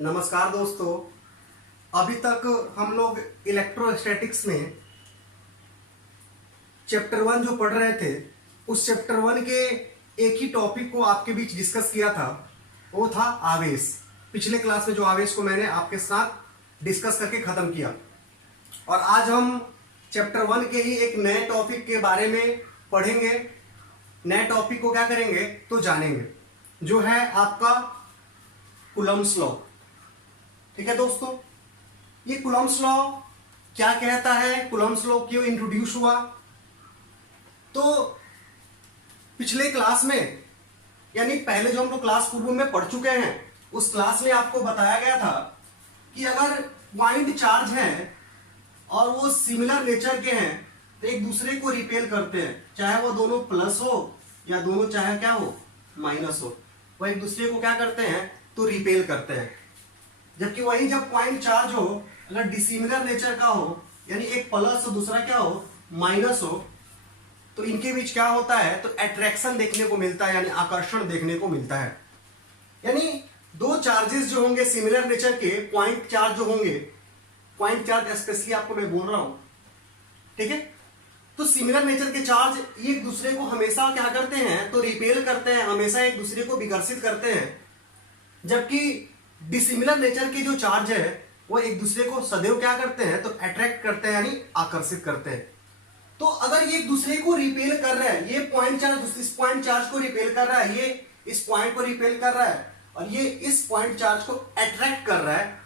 नमस्कार दोस्तों। अभी तक हम लोग इलेक्ट्रोस्टैटिक्स में चैप्टर 1 जो पढ़ रहे थे, उस चैप्टर 1 के एक ही टॉपिक को आपके बीच डिस्कस किया था। वो था आवेश। पिछले क्लास में जो आवेश को मैंने आपके साथ डिस्कस करके खत्म किया, और आज हम चैप्टर 1 के ही एक नए टॉपिक के बारे में पढ़ेंगे। नए टॉपिक को क्या करेंगे तो जानेंगे, जो है आपका कूलम्ब्स लॉ। ठीक है दोस्तों, ये कूलम्ब्स लॉ क्या कहता है, कूलम्ब्स लॉ क्यों इंट्रोड्यूस हुआ। तो पिछले क्लास में, यानी पहले जो हम लोग क्लास पूर्व में पढ़ चुके हैं, उस क्लास में आपको बताया गया था कि अगर पॉइंट चार्ज हैं और वो सिमिलर नेचर के हैं तो एक दूसरे को रिपेल करते हैं, चाहे वो दोनों प्लस हो या दोनों चाहे क्या हो माइनस हो, वो एक दूसरे को क्या करते हैं तो रिपेल करते हैं। जबकि वही जब पॉइंट चार्ज हो, अगर डिसिमिलर नेचर का हो, यानी एक प्लस और दूसरा क्या हो माइनस हो, तो इनके बीच क्या होता है तो अट्रैक्शन देखने को मिलता है, यानी आकर्षण देखने को मिलता है। यानी दो चार्जेस जो होंगे सिमिलर नेचर के, पॉइंट चार्ज जो होंगे, पॉइंट चार्ज स्पेशली आपको मैं बोल रहा हूं, ठीक है। तो सिमिलर नेचर के चार्ज एक दूसरे को हमेशा क्या करते हैं तो रिपेल करते हैं, हमेशा एक दूसरे को विकर्षित करते हैं। जबकि डिसिमिलर नेचर के जो चार्ज है वो एक दूसरे को सदैव क्या करते हैं तो अट्रैक्ट करते हैं, यानी आकर्षित करते हैं। तो अगर ये एक दूसरे को रिपेल कर रहा है, ये पॉइंट चार्ज इस पॉइंट चार्ज को रिपेल कर रहा है, ये इस पॉइंट को रिपेल कर रहा है, और ये इस पॉइंट चार्ज को अट्रैक्ट कर रहा है,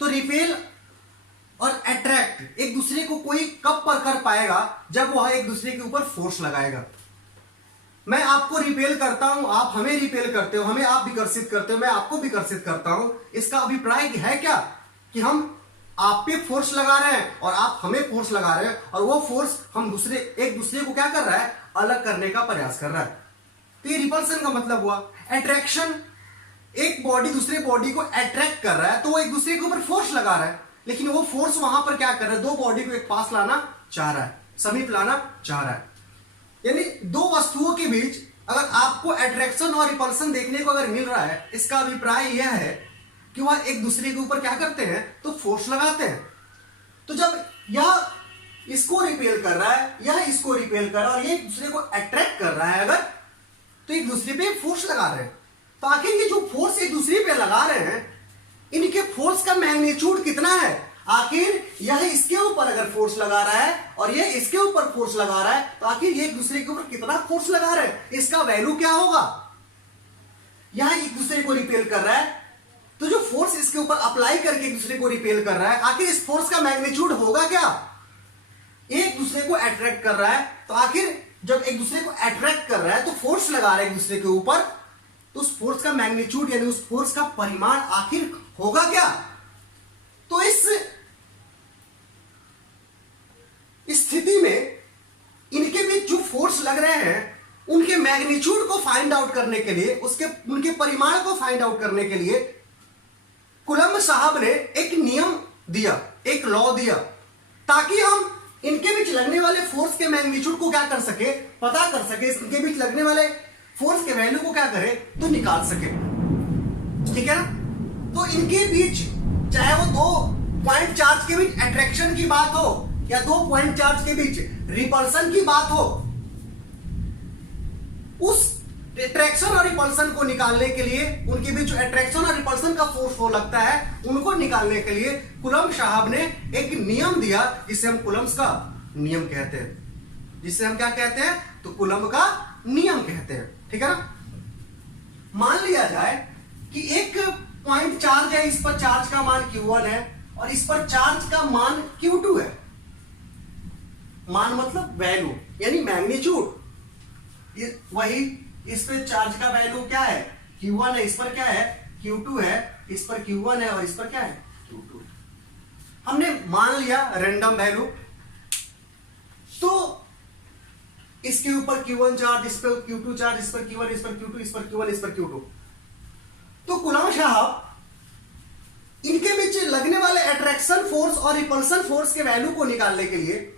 तो रिपेल और अट्रैक्ट एक दूसरे को कोई कब पर कर पाएगा, जब वह एक दूसरे के ऊपर फोर्स लगाएगा। मैं आपको रिपेल करता हूं, आप हमें रिपेल करते हो, हमें आप विकर्षित करते हो, मैं आपको विकर्षित करता हूं। इसका अभिप्राय है क्या कि हम आप पे फोर्स लगा रहे हैं और आप हमें फोर्स लगा रहे हैं, और वो फोर्स हम एक दूसरे को क्या कर रहा है अलग करने का प्रयास कर रहा है। तो ये रिपल्सन का मतलब हुआ। अट्रैक्शन, एक बॉडी दूसरे बॉडी को अट्रैक्ट कर रहा है, तो वो एक दूसरे के ऊपर फोर्स लगा रहा है, लेकिन वो फोर्स वहां पर क्या कर रहा है, दो बॉडी को एक पास लाना चाह रहा है, समीप लाना चाह रहा है। यानी दो वस्तुओं के बीच अगर आपको अट्रैक्शन और रिपल्सन देखने को अगर मिल रहा है, इसका अभिप्राय यह है कि वह एक दूसरे के ऊपर क्या करते हैं तो फोर्स लगाते हैं। तो जब यह इसको रिपेल कर रहा है, यह इसको रिपेल कर रहा है, और ये एक दूसरे को अट्रैक्ट कर रहा है अगर, तो एक दूसरे पे फोर्स लगा रहे हैं। तो आखिर ये जो फोर्स एक दूसरे पे लगा रहे हैं, इनके फोर्स का मैग्नीट्यूड कितना है। आखिर यह इसके ऊपर अगर फोर्स लगा रहा है और यह इसके ऊपर फोर्स लगा रहा है, तो आखिर ये एक दूसरे के ऊपर कितना फोर्स लगा रहे हैं, इसका वैल्यू क्या होगा। यह एक दूसरे को रिपेल कर रहा है, तो जो फोर्स इसके ऊपर अप्लाई करके एक दूसरे को रिपेल कर रहा है, आखिर इस फोर्स का मैग्नीट्यूड होगा क्या। एक दूसरे को अट्रैक्ट कर रहा है, तो आखिर जब एक दूसरे को अट्रैक्ट कर रहा है तो फोर्स लगा रहा है एक दूसरे के ऊपर, तो उस फोर्स का मैग्नीट्यूड यानी उस फोर्स का परिमाण आखिर होगा क्या। तो इस स्थिति में इनके बीच जो फोर्स लग रहे हैं, उनके मैग्नीट्यूड को फाइंड आउट करने के लिए, उनके परिमाण को फाइंड आउट करने के लिए कूलम्ब साहब ने एक नियम दिया, एक लॉ दिया, ताकि हम इनके बीच लगने वाले फोर्स के मैग्नीट्यूड को क्या कर सके, पता कर सके, इनके बीच लगने वाले फोर्स के वैल्यू को क्या करे तो निकाल सके। ठीक है ना। तो इनके बीच चाहे वो दो पॉइंट चार्ज के बीच अट्रैक्शन की बात हो या दो पॉइंट चार्ज के बीच रिपल्सन की बात हो, उस अट्रैक्शन और रिपल्सन को निकालने के लिए, उनके बीच जो अट्रैक्शन और रिपल्सन का फोर्स हो लगता है, उनको निकालने के लिए कूलम्ब साहब ने एक नियम दिया, जिसे हम कूलम्ब्स का नियम कहते हैं। जिसे हम क्या कहते हैं तो कूलम्ब का नियम कहते हैं। ठीक है ना। मान लिया जाए कि एक पॉइंट चार्ज है, इस पर चार्ज का मान Q1 है और इस पर चार्ज का मान Q2 है। मान मतलब वैल्यू, यानी मैग्नीट्यूड। वही इस पे चार्ज का वैल्यू क्या है Q1 है, इस पर क्या है Q2 है, इस पर Q1 है और इस पर क्या है Q2। हमने मान लिया रैंडम वैल्यू। तो इसके ऊपर Q1 चार्ज, इस पर Q2 चार्ज, इस पर Q1, इस पर Q2, इस पर Q1, इस पर Q2। तो कूलम्ब साहब इनके बीच लगने वाले अट्रैक्शन फोर्स और रिपल्सन फोर्स के वैल्यू को निकालने के लिए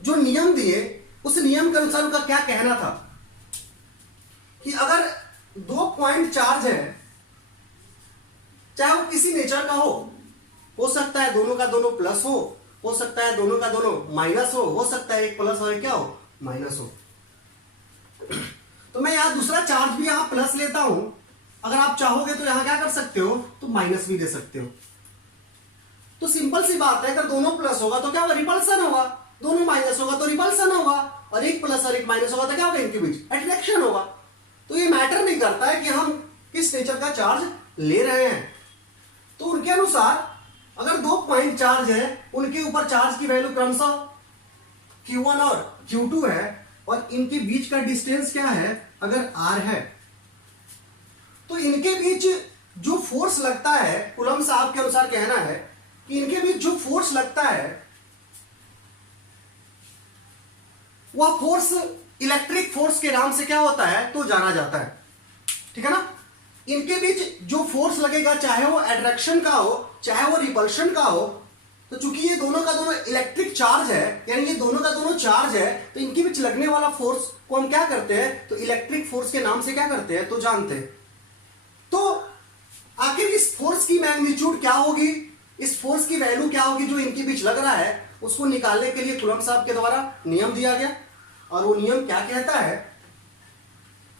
जो नियम दिए, उस नियम के अनुसार उनका क्या कहना था कि अगर दो पॉइंट चार्ज है चाहे वो किसी नेचर का हो सकता है दोनों का दोनों प्लस हो सकता है दोनों का दोनों माइनस हो सकता है एक प्लस और एक क्या हो, माइनस हो। तो मैं यहां दूसरा चार्ज भी यहां प्लस लेता हूं, अगर आप चाहोगे तो यहां क्या कर सकते हो, तो माइनस भी दे सकते हो। तो सिंपल सी बात है, अगर दोनों प्लस होगा तो क्या होगा, रिपल्सन होगा, दोनों माइनस होगा तो रिपल्सन होगा, और एक प्लस और एक माइनस होगा तो क्या होगा, इनके बीच अट्रैक्शन होगा। तो ये मैटर नहीं करता है कि हम किस नेचर का चार्ज ले रहे हैं। तो उनके अनुसार अगर दो पॉइंट चार्ज है, उनके ऊपर चार्ज की वैल्यू क्रमशः Q1 और Q2 है, और इनके बीच का डिस्टेंस क्या है, अगर R है, तो इनके बीच जो फोर्स लगता है, कूलम्ब साहब के अनुसार कहना है कि इनके बीच जो फोर्स लगता है वह फोर्स इलेक्ट्रिक फोर्स के नाम से क्या होता है, तो जाना जाता है। ठीक है ना। इनके बीच जो फोर्स लगेगा, चाहे वो अट्रैक्शन का हो चाहे वो रिपल्शन का हो, तो चूंकि ये दोनों का दोनों इलेक्ट्रिक चार्ज है, यानी ये दोनों का दोनों चार्ज है, तो इनके बीच लगने वाला फोर्स को हम क्या करते हैं, तो इलेक्ट्रिक फोर्स के नाम से क्या करते हैं, तो जानते हैं। तो आखिर इस फोर्स की मैग्नीट्यूड क्या होगी, इस फोर्स की वैल्यू क्या होगी जो इनके बीच लग रहा है, उसको निकालने के लिए कूलम्ब साहब के द्वारा नियम दिया गया। और वो नियम क्या कहता है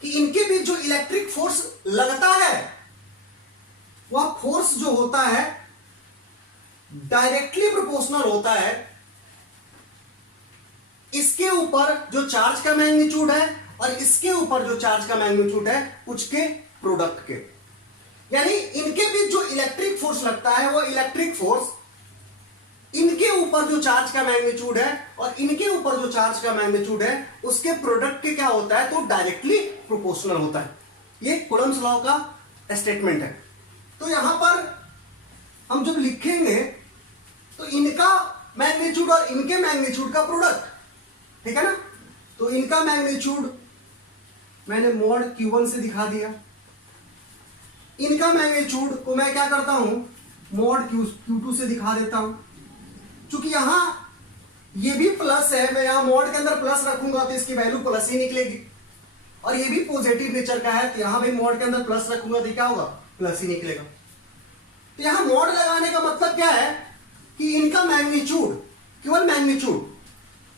कि इनके बीच जो इलेक्ट्रिक फोर्स लगता है, वह फोर्स जो होता है डायरेक्टली प्रोपोर्शनल होता है इसके ऊपर जो चार्ज का मैग्नीट्यूड है और इसके ऊपर जो चार्ज का मैग्नीट्यूड है उसके प्रोडक्ट के। यानी इनके बीच जो इलेक्ट्रिक फोर्स लगता है वो इलेक्ट्रिक फोर्स इनके ऊपर जो चार्ज का मैग्नीट्यूड है और इनके ऊपर जो चार्ज का मैग्नीट्यूड है उसके प्रोडक्ट के क्या होता है, तो डायरेक्टली प्रोपोर्शनल होता है। ये कूलम्ब्स लॉ का स्टेटमेंट है। तो यहां पर हम जब लिखेंगे तो इनका मैग्नीट्यूड और इनके मैग्नीट्यूड का प्रोडक्ट, ठीक है ना। तो इनका मैग्नीट्यूड मैंने मॉड Q1 से दिखा दिया, इनका मैग्नीट्यूड को मैं क्या करता हूं, मॉड Q2 से दिखा देता हूं। चूंकि यहां ये भी प्लस है, मैं यहां मॉड के अंदर प्लस रखूंगा तो इसकी वैल्यू प्लस ही निकलेगी, और ये भी पॉजिटिव नेचर का है तो यहां भी मॉड के अंदर प्लस रखूंगा तो क्या होगा, प्लस ही निकलेगा। तो यहां मॉड लगाने का मतलब क्या है कि इनका मैग्नीट्यूड, केवल मैग्नीट्यूड,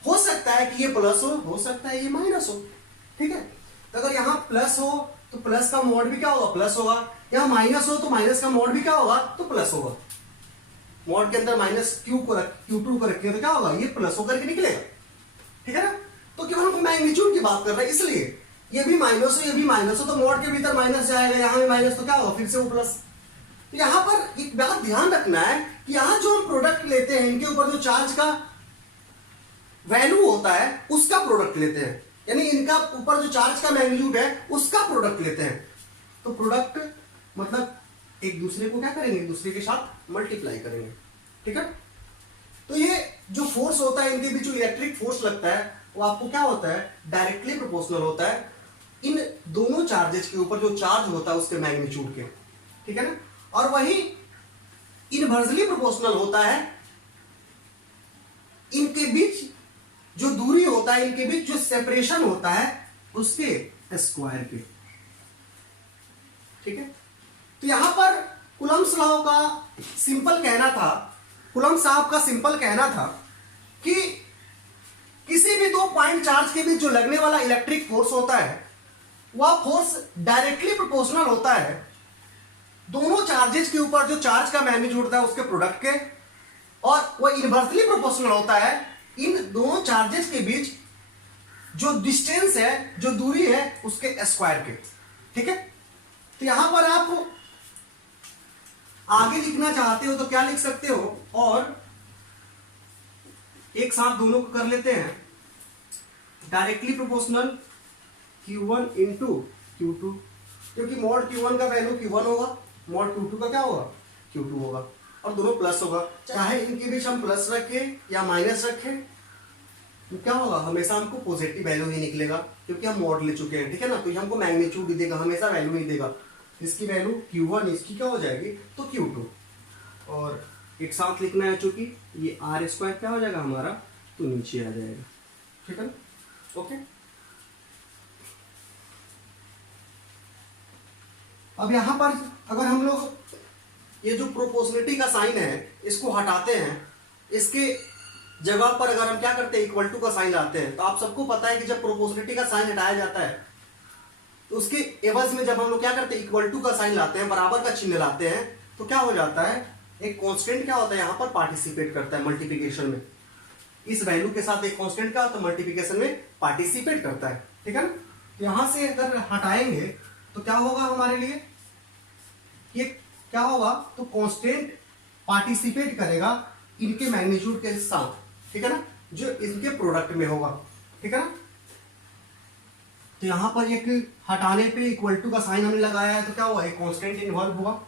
हो सकता है कि ये प्लस हो सकता है ये माइनस हो, ठीक है। तो अगर यहां प्लस हो तो प्लस का मॉड भी क्या होगा, प्लस होगा। यहां माइनस हो तो माइनस का मॉड भी क्या होगा, तो प्लस होगा। मॉड के अंदर माइनस Q2 को रखेंगे तो क्या होगा, ये प्लस होकर के निकलेगा, ठीक है ना। तो केवल हम मैग्नीट्यूड की बात कर रहे हैं, इसलिए ये भी माइनस हो ये भी माइनस हो तो मॉड के भीतर माइनस जाएगा, यहां भी माइनस तो क्या होगा, फिर से वो प्लस। तो यहां पर एक बात ध्यान रखना है कि यहां जो हम प्रोडक्ट लेते हैं, इनके ऊपर जो चार्ज का वैल्यू होता है उसका प्रोडक्ट लेते हैं, यानी इनका ऊपर जो चार्ज का मैग्नीट्यूड है उसका प्रोडक्ट लेते हैं। तो प्रोडक्ट मतलब एक दूसरे को क्या करेंगे, एक दूसरे के साथ मल्टीप्लाई करेंगे, ठीक है। तो ये जो फोर्स होता है, इनके बीच जो इलेक्ट्रिक फोर्स लगता है वो आपको क्या होता है, डायरेक्टली प्रोपोर्शनल होता है इन दोनों चार्जेस के ऊपर जो चार्ज होता है उसके मैग्नीट्यूड के, ठीक है ना। और वही इनवर्सली प्रोपोर्शनल होता है इनके बीच जो दूरी होता है, इनके बीच जो सेपरेशन होता है उसके स्क्वायर के, ठीक है। तो यहां पर कूलम्ब्स लॉ का सिंपल कहना था, कूलम्ब साहब का सिंपल कहना था कि किसी भी दो पॉइंट चार्ज के बीच जो लगने वाला इलेक्ट्रिक फोर्स होता है वह फोर्स डायरेक्टली प्रोपोर्शनल होता है दोनों चार्जेस के ऊपर जो चार्ज का मैग्नीट्यूड होता है उसके प्रोडक्ट के, और वह इनवर्सली प्रोपोर्शनल होता है इन दोनों चार्जेस के बीच जो डिस्टेंस है, जो दूरी है उसके स्क्वायर के, ठीक है। तो यहां पर आप आगे लिखना चाहते हो तो क्या लिख सकते हो, और एक साथ दोनों को कर लेते हैं, directly proportional Q1 into Q2, क्योंकि मॉड Q1 का वैल्यू Q1 होगा, मॉड Q2 का क्या होगा, Q2 होगा, और दोनों प्लस होगा। चाहे इनके बीच हम प्लस रखें या माइनस रखें तो क्या होगा, हमेशा हमको पॉजिटिव वैल्यू ही निकलेगा, क्योंकि हम मॉड ले चुके हैं, ठीक है ना। तो ये हमको मैग्नीट्यूड ही देगा, हमेशा वैल्यू नहीं देगा। इसकी वैल्यू Q1, इसकी क्या हो जाएगी, तो Q2, और एक साथ लिखना है चूंकि ये R स्क्वायर क्या हो जाएगा हमारा, तो नीचे आ जाएगा, ठीक है ना। ओके, अब यहां पर अगर हम लोग ये जो प्रोपोर्शनलिटी का साइन है इसको हटाते हैं, इसके जगह पर अगर हम क्या करते हैं इक्वल टू का साइन लाते हैं, तो आप सबको पता है कि जब प्रोपोर्शनलिटी का साइन हटाया जाता है तो उसके एवज में जब हम लोग क्या करते हैं इक्वल टू का साइन लाते हैं, बराबर का चिन्ह लाते हैं, तो क्या हो जाता है एक कांस्टेंट क्या होता है यहाँ पर पार्टिसिपेट करता है मल्टीप्लिकेशन में। इस वैल्यू के साथ एक कांस्टेंट क्या होता है मल्टीप्लिकेशन में पार्टिसिपेट करता है, ठीक है ना। यहां से अगर हटाएंगे तो क्या होगा हमारे लिए, ये क्या होगा, तो कांस्टेंट पार्टिसिपेट करेगा इनके मैग्नीट्यूड के साथ, ठीक है ना, जो इनके प्रोडक्ट में होगा, ठीक है ना। तो यहां पर एक हटाने पे इक्वल टू का साइन हमने लगाया है, तो क्या हुआ एक कांस्टेंट इन्वॉल्व हुआ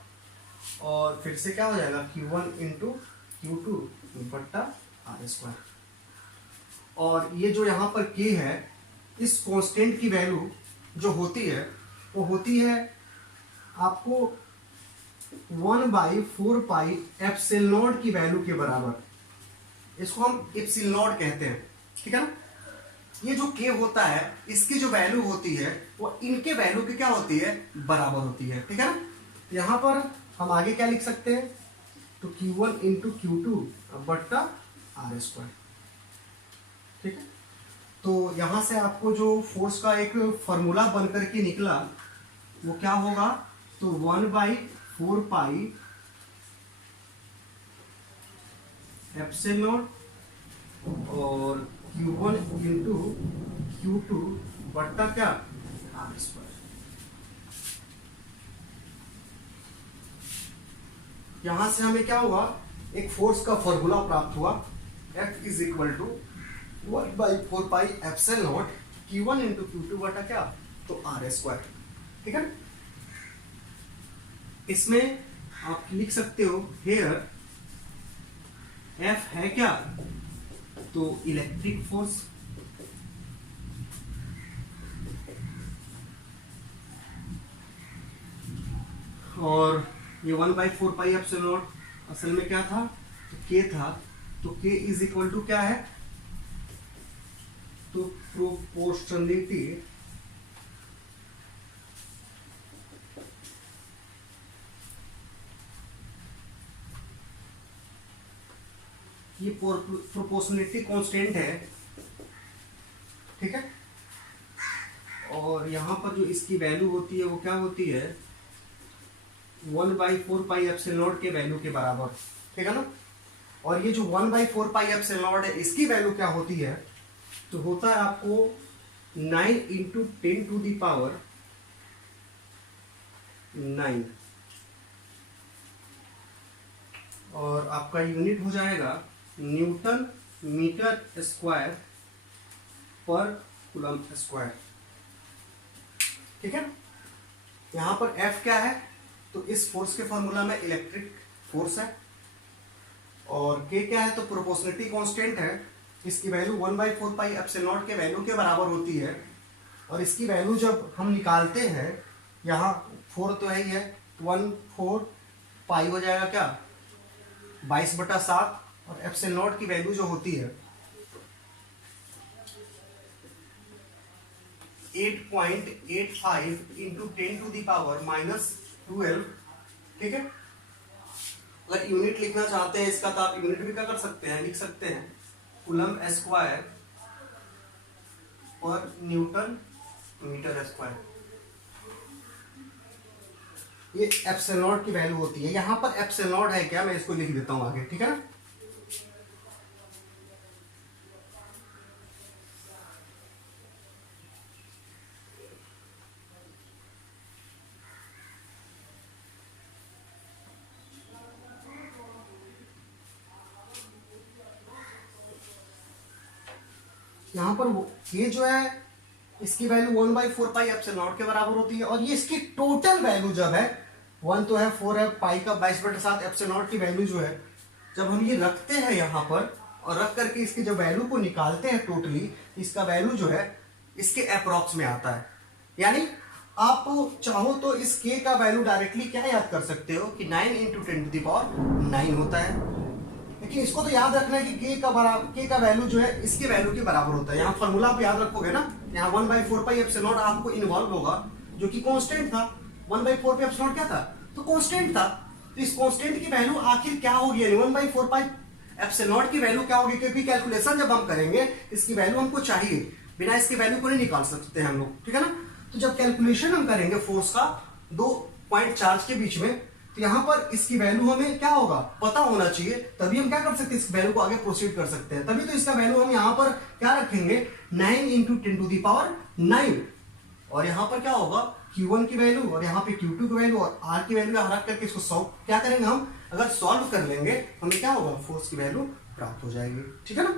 और फिर से क्या हो जाएगा Q1 इंटू Q2 बट्टा आर स्क्वायर। और ये जो यहाँ पर K है, इस कांस्टेंट की वैल्यू जो होती है वो होती है आपको 1/4 पाई एप्सिलॉन नॉट की वैल्यू के बराबर। इसको हम एप्सिलॉन नॉट कहते हैं, ठीक है ना। ये जो K होता है इसकी जो वैल्यू होती है वो इनके वैल्यू की क्या होती है बराबर होती है, ठीक है ना। यहाँ पर हम आगे क्या लिख सकते हैं, तो Q1 इंटू Q2 बट्टा आर स्क्वायर, ठीक है। तो यहां से आपको जो फोर्स का एक फॉर्मूला बनकर के निकला वो क्या होगा, तो 1/4 पाई एप्सिलॉन और Q1 इंटू Q2 बट्टा क्या आर स्क्वायर। यहां से हमें क्या हुआ, एक फोर्स का फॉर्मूला प्राप्त हुआ, F is equal to 1/4 pi epsilon naught Q1 into Q2 बटा क्या, तो आर स्क्वायर, ठीक है। इसमें आप लिख सकते हो हेयर F है क्या, तो इलेक्ट्रिक फोर्स, और ये 1/4 पाई एप्सिलॉन नॉट असल में क्या था, तो K था, तो K इज इक्वल टू क्या है, तो प्रोपोर्शनलिटी ये प्रोपोर्शनलिटी कांस्टेंट है, ठीक है। और यहां पर जो इसकी वैल्यू होती है वो क्या होती है 1/4 पाई एप्सिलॉन नॉट के वैल्यू के बराबर, ठीक है ना। और ये जो 1/4 पाई एप्सिलॉन नॉट है इसकी वैल्यू क्या होती है, तो होता है आपको 9 इंटू 10 टू दी पावर 9, और आपका यूनिट हो जाएगा न्यूटन मीटर स्क्वायर पर कूलम स्क्वायर, ठीक है। यहां पर F क्या है, तो इस फोर्स के फॉर्मूला में इलेक्ट्रिक फोर्स है, और K क्या है, तो प्रोपोर्शनलिटी कांस्टेंट है, इसकी वैल्यू 1/4 पाई एप्सिलॉन नॉट के वैल्यू के बराबर होती है। और इसकी वैल्यू जब हम निकालते हैं, यहाँ 4 तो है ही है, 1/4 पाई हो जाएगा क्या 22/7, और एप्सिलॉन नॉट की वैल्यू जो होती है 8.85 इंटू 10 टू दी पावर -12, ठीक है। अगर यूनिट लिखना चाहते हैं इसका तो आप यूनिट भी क्या कर सकते हैं, लिख सकते हैं कूलम स्क्वायर पर न्यूटन मीटर स्क्वायर। ये एप्सिलॉन नॉट की वैल्यू होती है, यहां पर एप्सिलॉन नॉट है क्या, मैं इसको लिख देता हूं आगे, ठीक है ना। यहाँ पर ये जो है इसकी वैल्यू 1/4 पाई एप्सिलॉन नॉट के बराबर होती है, और ये इसकी टोटल वैल्यू जब है 1 तो है 4 है पाई का 22/7 एप्सिलॉन नॉट की वैल्यू जो है जब हम ये रखते हैं यहाँ पर और रख करके इसकी जब वैल्यू को निकालते हैं टोटली, इसका वैल्यू जो है इसके अप्रॉक्स में आता है। यानी आप चाहो तो इस k का वैल्यू डायरेक्टली क्या याद कर सकते हो कि 9 इंटू 10 टू द पावर 9 होता है, लेकिन इसको तो याद रखना है कि k का वैल्यू जो है इसके वैल्यू के बराबर होता है। यहाँ फॉर्मूला आप याद रखोगे ना, यहाँ 1/4 पाई एप्सिलॉन नॉट आपको इन्वॉल्व होगा जो कि कांस्टेंट था। 1/4 पाई एप्सिलॉन नॉट क्या था, तो कांस्टेंट था। तो इस कांस्टेंट की वैल्यू आखिर क्या होगी, यानी 1/4 पाई एप्सिलॉन नॉट की वैल्यू क्या होगी, क्योंकि कैलकुलेशन जब हम करेंगे इसकी वैल्यू हमको चाहिए, बिना इसकी वैल्यू को नहीं निकाल सकते हम लोग, ठीक है ना। तो जब कैलकुलेशन हम करेंगे फोर्स का दो पॉइंट चार्ज के बीच में, तो यहां पर इसकी वैल्यू हमें क्या होगा पता होना चाहिए, तभी हम क्या कर सकते हैं इस वैल्यू को आगे प्रोसीड कर सकते हैं। तभी तो इसका वैल्यू हम यहां पर क्या रखेंगे 9 × 10⁹, और यहां पर क्या होगा Q1 की वैल्यू और यहाँ पे Q2 की वैल्यू और R की वैल्यू रख करके इसको सॉल्व क्या करेंगे हम, अगर सॉल्व कर लेंगे हमें क्या होगा फोर्स की वैल्यू प्राप्त हो जाएगी, ठीक है ना।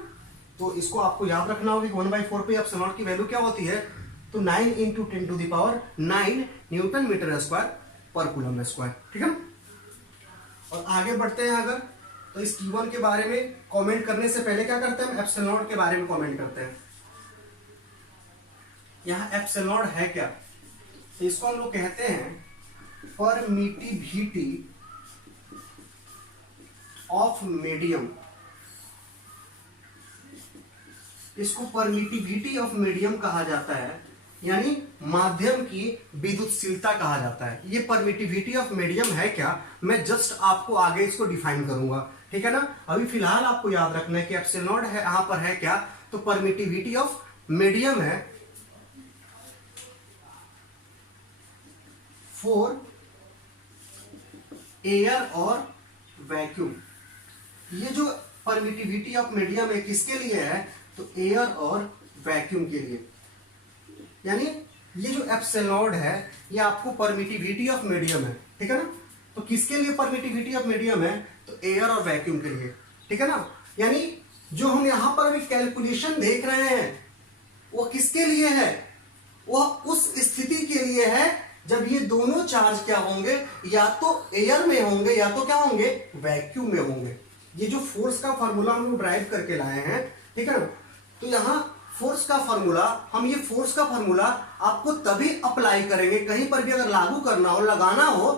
तो इसको आपको याद रखना होगा कि 1/4 पे एप्सिलॉन नॉट की वैल्यू क्या होती है, तो 9 × 10⁹ न्यूटन मीटर स्क्वायर पर कूलम स्क्वायर, ठीक है ना। और आगे बढ़ते हैं अगर, तो इस Q1 के बारे में कमेंट करने से पहले क्या करते हैं हम एप्सिलॉन नॉट के बारे में कमेंट करते हैं। यहाँ एप्सिलॉन नॉट है क्या, तो इसको हम लोग कहते हैं परमिटिविटी ऑफ मीडियम, इसको परमिटिविटी ऑफ मीडियम कहा जाता है, यानी माध्यम की विद्युतशीलता कहा जाता है। ये परमिटिविटी ऑफ मीडियम है क्या, मैं जस्ट आपको आगे इसको डिफाइन करूंगा, ठीक है ना। अभी फिलहाल आपको याद रखना है कि एप्सिलॉन नॉट है यहां पर है क्या, तो परमिटिविटी ऑफ मीडियम है फॉर एयर और वैक्यूम। ये जो परमिटिविटी ऑफ मीडियम है किसके लिए है, तो एयर और वैक्यूम के लिए, यानी ये जो एप्सिलॉन नॉट है ये आपको परमिटिविटी ऑफ मीडियम है, ठीक है ना। तो किसके लिए परमिटिविटी ऑफ मीडियम है, तो एयर और वैक्यूम के लिए, ठीक है ना। यानी जो हम यहां पर अभी कैलकुलेशन देख रहे हैं वो किसके लिए है, वो उस स्थिति के लिए है जब ये दोनों चार्ज क्या होंगे, या तो एयर में होंगे या तो क्या होंगे वैक्यूम में होंगे। ये जो फोर्स का फॉर्मूला हम लोग ड्राइव करके लाए हैं, ठीक है ना, तो यहां फोर्स का फॉर्मूला, हम ये फोर्स का फॉर्मूला आपको तभी अप्लाई करेंगे, कहीं पर भी अगर लागू करना हो लगाना हो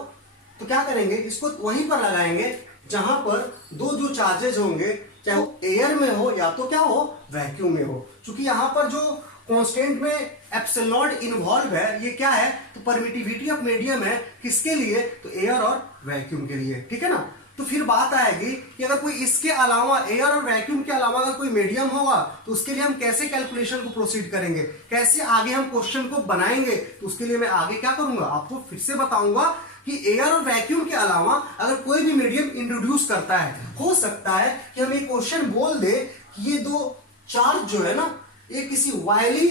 तो क्या करेंगे इसको वहीं पर लगाएंगे जहां पर दो जो चार्जेज होंगे, चाहे वो एयर में हो या तो क्या हो वैक्यूम में हो। क्योंकि यहां पर जो कांस्टेंट में एप्सिलॉन नॉट इन्वॉल्व है ये क्या है, तो परमिटिविटी ऑफ मीडियम है, किसके लिए, तो एयर और वैक्यूम के लिए, ठीक है ना। तो फिर बात आएगी कि अगर कोई इसके अलावा एयर और वैक्यूम के अलावा अगर कोई मीडियम होगा तो उसके लिए हम कैसे कैलकुलेशन को प्रोसीड करेंगे, कैसे आगे हम क्वेश्चन को बनाएंगे, तो उसके लिए मैं आगे क्या करूंगा आपको फिर से बताऊंगा कि एयर और वैक्यूम के अलावा अगर कोई भी मीडियम इंट्रोड्यूस करता है, हो सकता है कि हम ये क्वेश्चन बोल दे कि ये दो चार्ज जो है ना ये किसी वायली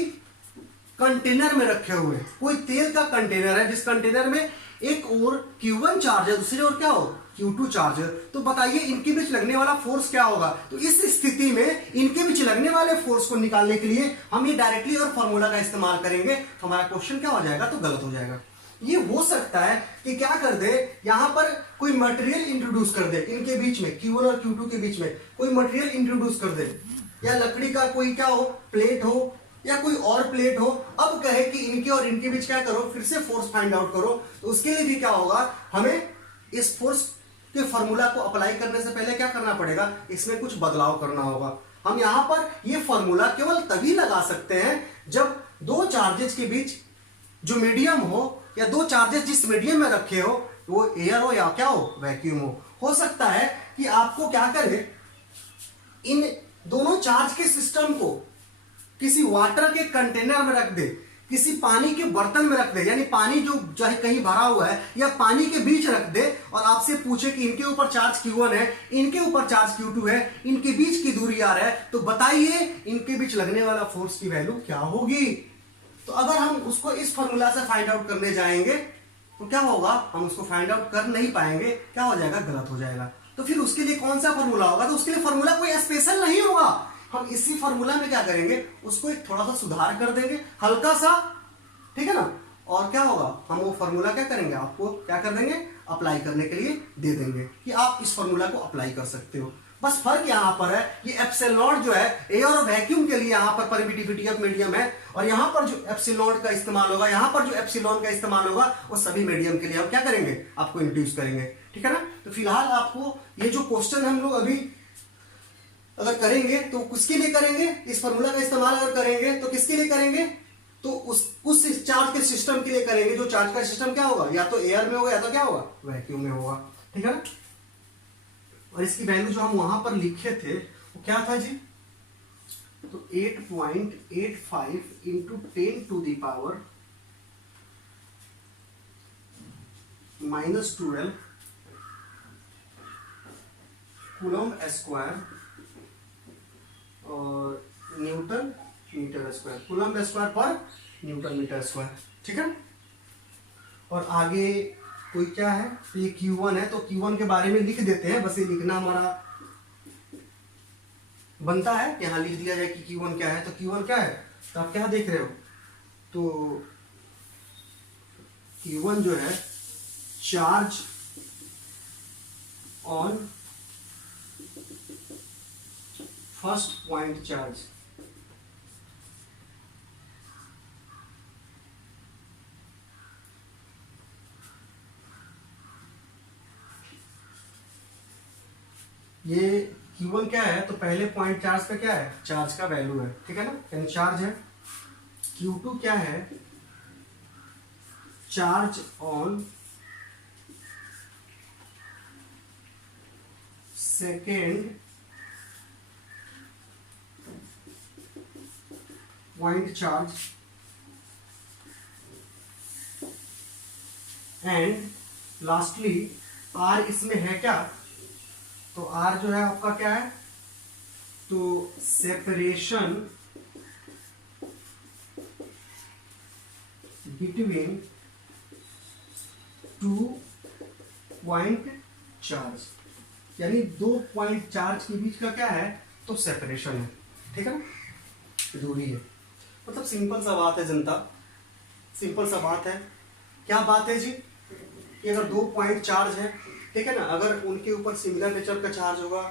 कंटेनर में रखे हुए, कोई तेल का कंटेनर है जिस कंटेनर में एक और Q1 चार्ज है, दूसरी ओर क्या हो Q2 चार्ज है। तो बताइए इनके बीच लगने वाला फोर्स क्या होगा, तो इस स्थिति में इनके बीच लगने वाले फोर्स को निकालने के लिए हम ये डायरेक्टली और फॉर्मूला का इस्तेमाल करेंगे, तो हमारा क्वेश्चन क्या हो जाएगा, तो गलत हो जाएगा। ये हो सकता है कि क्या कर दे, यहां पर कोई मटेरियल इंट्रोड्यूस कर दे इनके बीच में, Q1 और Q2 के बीच में कोई मटेरियल इंट्रोड्यूस कर दे, या लकड़ी का कोई क्या हो प्लेट हो या कोई और प्लेट हो, अब कहे कि इनके और इनके बीच क्या करो, फिर से फोर्स फाइंड आउट करो, तो उसके लिए भी क्या होगा, हमें इस फोर्स के फॉर्मूला को अप्लाई करने से पहले क्या करना पड़ेगा, इसमें कुछ बदलाव करना होगा। हम यहां पर ये फॉर्मूला केवल तभी लगा सकते हैं जब दो चार्जेस के बीच जो मीडियम हो या दो चार्जेस जिस मीडियम में रखे हो वो एयर हो या क्या हो वैक्यूम हो सकता है कि आपको क्या करे, इन दोनों चार्ज के सिस्टम को किसी वाटर के कंटेनर में रख दे, किसी पानी के बर्तन में रख दे, यानी पानी जो चाहे कहीं भरा हुआ है या पानी के बीच रख दे, और आपसे पूछे कि इनके ऊपर चार्ज Q1 है, इनके ऊपर चार्ज Q2 है, इनके बीच की दूरी R है, तो बताइए इनके बीच लगने वाला फोर्स की वैल्यू क्या होगी। तो अगर हम उसको इस फॉर्मूला से फाइंड आउट करने जाएंगे तो क्या होगा, हम उसको फाइंड आउट कर नहीं पाएंगे, क्या हो जाएगा, गलत हो जाएगा। तो फिर उसके लिए कौन सा फॉर्मूला होगा, तो उसके लिए फॉर्मूला कोई स्पेशल नहीं होगा, हम इसी फॉर्मूला में क्या करेंगे, उसको एक थोड़ा सा सुधार कर देंगे हल्का सा, ठीक है ना, और क्या होगा, हम वो फॉर्मूला क्या करेंगे, आपको क्या कर देंगे, अप्लाई करने के लिए दे देंगे कि आप इस फॉर्मूला को अप्लाई कर सकते हो। बस फर्क यहां पर है, ये एप्सिलॉन नॉट जो है एयर और वैक्यूम के लिए यहां पर परमिटिविटी ऑफ मीडियम है, और यहां पर जो एप्सिलॉन का इस्तेमाल होगा, यहां पर जो एप्सिलॉन का इस्तेमाल होगा वो सभी मीडियम के लिए हम क्या करेंगे, आपको इंट्रोड्यूस करेंगे, ठीक है ना। तो फिलहाल आपको ये जो क्वेश्चन हम लोग अभी अगर करेंगे तो किसके लिए करेंगे, इस फॉर्मूला का इस्तेमाल अगर करेंगे तो किसके लिए करेंगे, तो उस चार्ज के सिस्टम के लिए करेंगे जो चार्ज का सिस्टम क्या होगा, या तो एयर में होगा या तो क्या होगा वैक्यूम में होगा। ठीक है ना। और इसकी वैल्यू जो हम वहां पर लिखे थे वो क्या था जी, तो 8.85 इंटू 10⁻⁻12 कूलम स्क्वायर और newton metre square, coulomb square पर न्यूटन मीटर स्क्वायर, ठीक है। और आगे कोई क्या है, तो ये Q1 है, तो Q1 के बारे में लिख देते हैं, बस ये लिखना हमारा बनता है, यहाँ लिख दिया जाए कि Q1 क्या है। तो Q1 क्या है, तो आप क्या देख रहे हो, तो Q1 जो है charge on first point charge, ये Q1 क्या है, तो पहले पॉइंट चार्ज का क्या है, चार्ज का वैल्यू है, ठीक है ना, यानी चार्ज है। Q2 क्या है, charge on second point charge and lastly R इसमें है क्या, तो R जो है आपका क्या है, तो सेपरेशन बिटवीन 2 पॉइंट चार्ज, यानी 2 पॉइंट चार्ज के बीच का क्या है, तो सेपरेशन है, ठीक है ना, दूरी है। मतलब सिंपल सा बात है जनता, सिंपल सा बात है। क्या बात है जी, कि अगर 2 पॉइंट चार्ज है, ठीक है ना, अगर उनके ऊपर सिमिलर नेचर का चार्ज होगा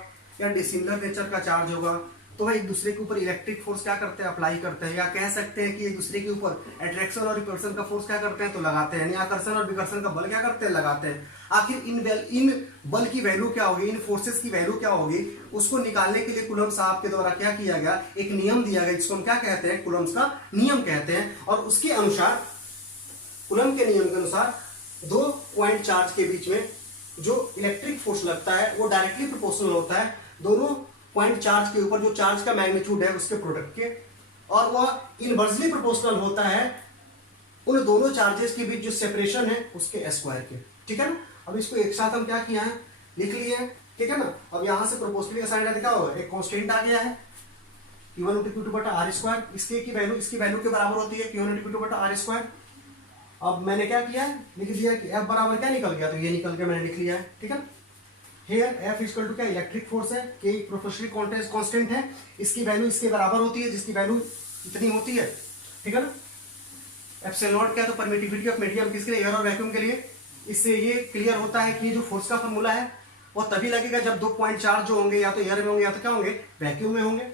या डिसिमिलर नेचर का चार्ज होगा, तो वह एक दूसरे के ऊपर इलेक्ट्रिक फोर्स क्या करते हैं, अप्लाई करते हैं, या कह सकते हैं कि एक दूसरे के ऊपर अट्रैक्शन और रिपल्शन का फोर्स क्या करते हैं, तो लगाते हैं, यानी आकर्षण और विकर्षण का बल क्या करते हैं, लगाते हैं। आखिर इन बल की वैल्यू क्या होगी, इन फोर्सेस की वैल्यू क्या होगी, उसको निकालने के लिए कूलम्ब साहब के द्वारा क्या किया गया, एक नियम दिया गया, जिसको हम क्या कहते हैं, कूलम्ब का नियम कहते हैं। और उसके अनुसार, कूलम्ब के नियम के अनुसार 2 पॉइंट चार्ज के बीच में जो इलेक्ट्रिक फोर्स लगता है वो डायरेक्टली प्रोपोर्शनल होता है दोनों पॉइंट चार्ज के ऊपर जो चार्ज का मैग्नीट्यूड है उसके प्रोडक्ट के, और वह इनवर्सली प्रोपोर्शनल होता है उन दोनों चार्जेस के बीच जो सेपरेशन है उसके स्क्वायर के, ठीक है ना। अब इसको एक साथ हम क्या किया है, लिख लिए हैं, ठीक है ना। अब यहां से प्रोपोर्शनली असाइंड क्या होगा, एक कांस्टेंट आ गया है Q1 × Q2 बटा R स्क्वायर, इसकी वैल्यू के बराबर होती है Q1 × Q2 बटा R स्क्वायर। अब मैंने क्या किया, लिख दिया कि F बराबर क्या निकल गया, तो ये निकल के मैंने लिख लिया है, ठीक है। Here F इक्वल टू क्या, इलेक्ट्रिक फोर्स है, K प्रोपोर्शनली कांस्टेंट है, इसकी वैल्यू इसके बराबर होती है, जिसकी वैल्यू इतनी होती है, ठीक है ना। एप्सिलॉन क्या, तो परमिटिविटी ऑफ मीडियम किसके लिए, एयर और वैक्यूम के लिए। इससे ये क्लियर होता है कि ये जो फोर्स का फॉर्मूला है वो तभी लगेगा जब 2 पॉइंट चार्ज जो होंगे या तो एयर में होंगे या तो क्या होंगे, वैक्यूम में होंगे।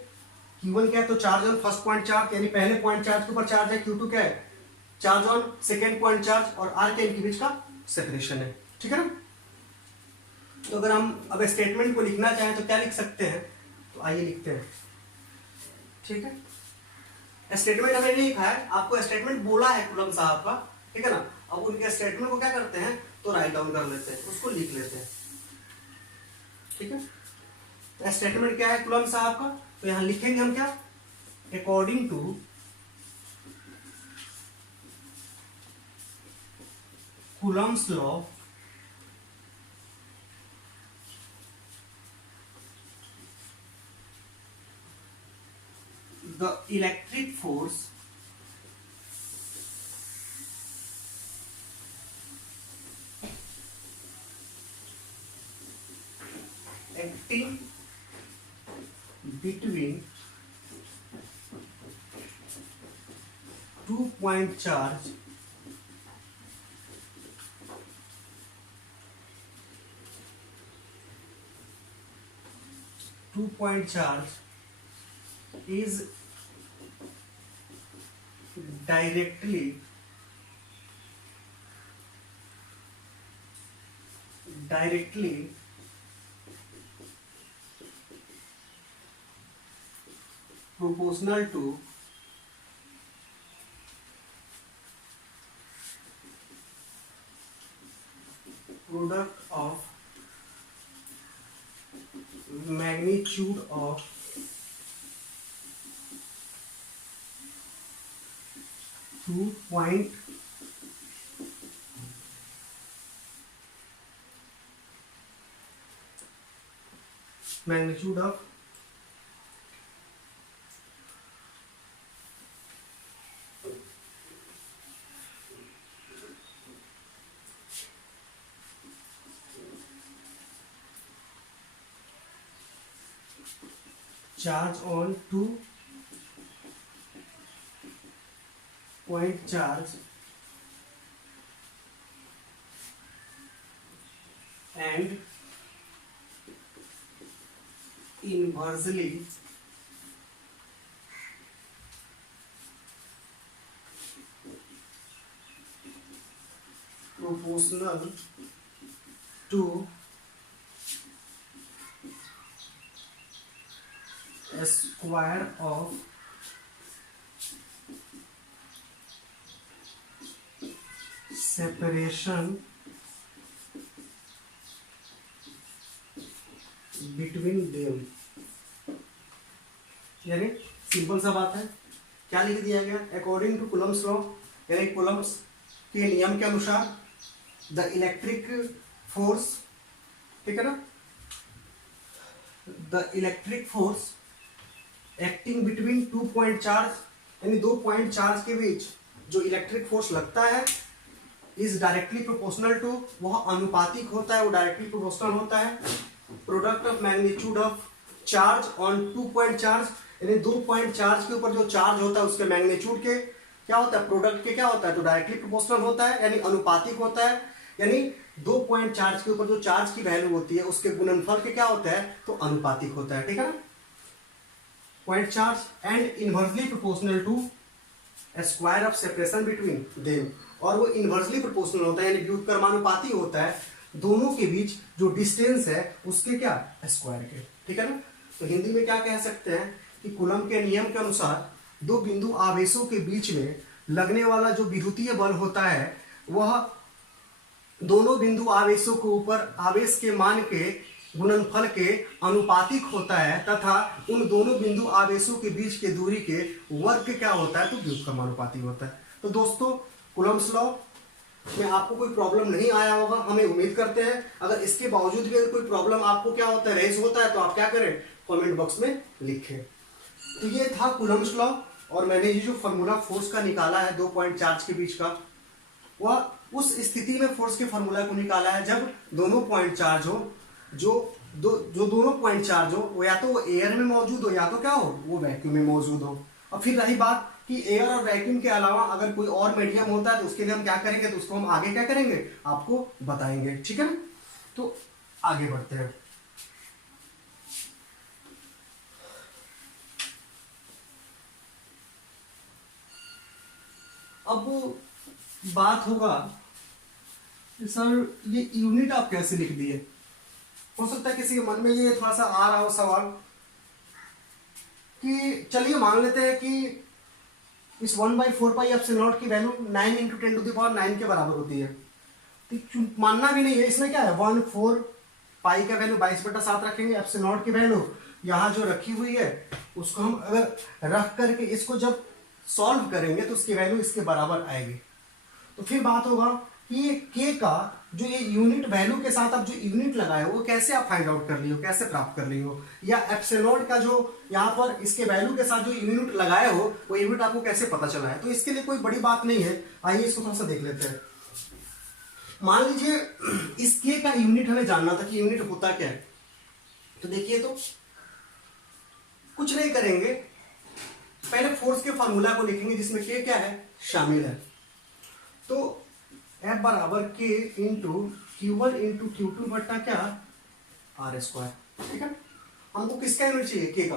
Q1 क्या है, तो charge on first point charge, यानी पहले पॉइंट चार्ज के ऊपर चार्ज है। Q2 क्या है, charge on second point charge, और R के इनके बीच का सेपरेशन है, ठीक है ना। तो अगर हम अब स्टेटमेंट को लिखना चाहें तो क्या लिख सकते हैं, तो आइए लिखते हैं, ठीक है। स्टेटमेंट हमने नहीं लिखा है, आपको स्टेटमेंट बोला है कूलम्ब साहब का, ठीक है ना। अब उनके स्टेटमेंट को क्या करते हैं, तो राइट डाउन कर लेते हैं, उसको लिख लेते हैं, ठीक है। स्टेटमेंट क्या है कूलम्ब साहब का, तो यहां लिखेंगे हम क्या, according to Coulomb's law the electric force acting between 2 point charge is directly proportional to product of magnitude of two point magnitude of charge on 2 point charge and inversely proportional to a square of separation between them। यानी simple सा बात है, क्या लिख दिया गया, according to Coulomb's law, यानी Coulomb's के नियम के अनुसार द इलेक्ट्रिक फोर्स, ठीक है ना, the electric force acting between 2 point charge, यानी 2 पॉइंट चार्ज के बीच जो इलेक्ट्रिक फोर्स लगता है इज डायरेक्टली प्रोपोर्शनल टू, वह अनुपातिक होता है, वो डायरेक्टली प्रोपोर्शनल होता है product of magnitude of charge on 2 point charge, यानी 2 पॉइंट चार्ज के ऊपर जो चार्ज होता है उसके मैग्नीट्यूड के क्या होता है, प्रोडक्ट के क्या होता है, तो डायरेक्टली प्रोपोर्शनल होता है, यानी अनुपातिक होता है, यानी 2 पॉइंट चार्ज के ऊपर जो चार्ज की वैल्यू होती है उसके गुणनफल के क्या होता है, तो अनुपातिक होता है, ठीक है ना, point charge and inversely proportional to a square of separation between them, और वो इनवर्सली प्रोपोर्शनल होता है, यानी व्युत्क्रमानुपाती होता है दोनों के बीच जो डिस्टेंस है उसके क्या, स्क्वायर के, ठीक है ना। तो हिंदी में क्या कह सकते हैं कि कूलम के नियम के अनुसार दो बिंदु आवेशों के बीच में लगने वाला जो विद्युतीय बल होता है वह दोनों बिंदु आवेशों के ऊपर आवेश के मान के गुणनफल के अनुपातिक होता है तथा उन दोनों बिंदु आवेशों के बीच के दूरी के वर्ग क्या होता है, तो व्युत्क्रमानुपाती होता है। तो दोस्तों कूलम्स लॉ में आपको कोई प्रॉब्लम नहीं आया होगा, हमें उम्मीद करते हैं। अगर इसके बावजूद भी अगर कोई प्रॉब्लम आपको क्या होता है, रेज होता है, तो आप क्या करें, कमेंट बॉक्स में लिखें। तो ये था कूलम्स लॉ, और मैंने ये जो फॉर्मूला फोर्स का निकाला है 2 पॉइंट चार्ज के बीच का, वह उस स्थिति में फोर्स के फॉर्मूला को निकाला है जब दोनों पॉइंट चार्ज हो, जो दोनों पॉइंट चार्ज हो वो या तो वो एयर में मौजूद हो या तो क्या हो, वो वैक्यूम में मौजूद हो। और फिर रही बात कि एयर और वैक्यूम के अलावा अगर कोई और मीडियम होता है तो उसके लिए हम क्या करेंगे, तो उसको हम आगे क्या करेंगे, आपको बताएंगे, ठीक है ना। तो आगे बढ़ते हैं। अब बात होगा सर ये यूनिट आप कैसे लिख दिए, हो सकता है किसी के मन में ये थोड़ा सा आ रहा हो सवाल कि चलिए मान लेते हैं कि इस 1/4 पाई एप्सिलॉन नॉट की वैल्यू 9 × 10⁹ के बराबर होती है। तो मानना भी नहीं है, इसमें क्या है 1/4 पाई का वैल्यू 22/7 रखेंगे, एप्सिलॉन नॉट की वैल्यू यहाँ जो रखी हुई है उसको हम अगर रख करके इसको जब सॉल्व करेंगे तो उसकी वैल्यू इसके बराबर आएगी। तो फिर बात होगा कि ये के का जो ये यूनिट वैल्यू के साथ आप जो यूनिट लगाए हो वो कैसे आप फाइंड आउट कर लियो, कैसे प्राप्त कर लियो, या एप्सिलॉन का जो यहाँ पर इसके वैल्यू के साथ जो यूनिट लगाए हो वो यूनिट आपको कैसे पता चला है। तो इसके लिए कोई बड़ी बात नहीं है, आइए इसको थोड़ा सा देख लेते हैं। मान लीजिए इस के का यूनिट हमें जानना था कि यूनिट होता क्या है। तो देखिए, तो कुछ नहीं करेंगे, पहले फोर्स के फॉर्मूला को लिखेंगे जिसमें के क्या है, शामिल है। तो F बराबर K into Q1 into Q2 बट्टा क्या, R², ठीक है। हमको किसका यूनिट चाहिए, K का।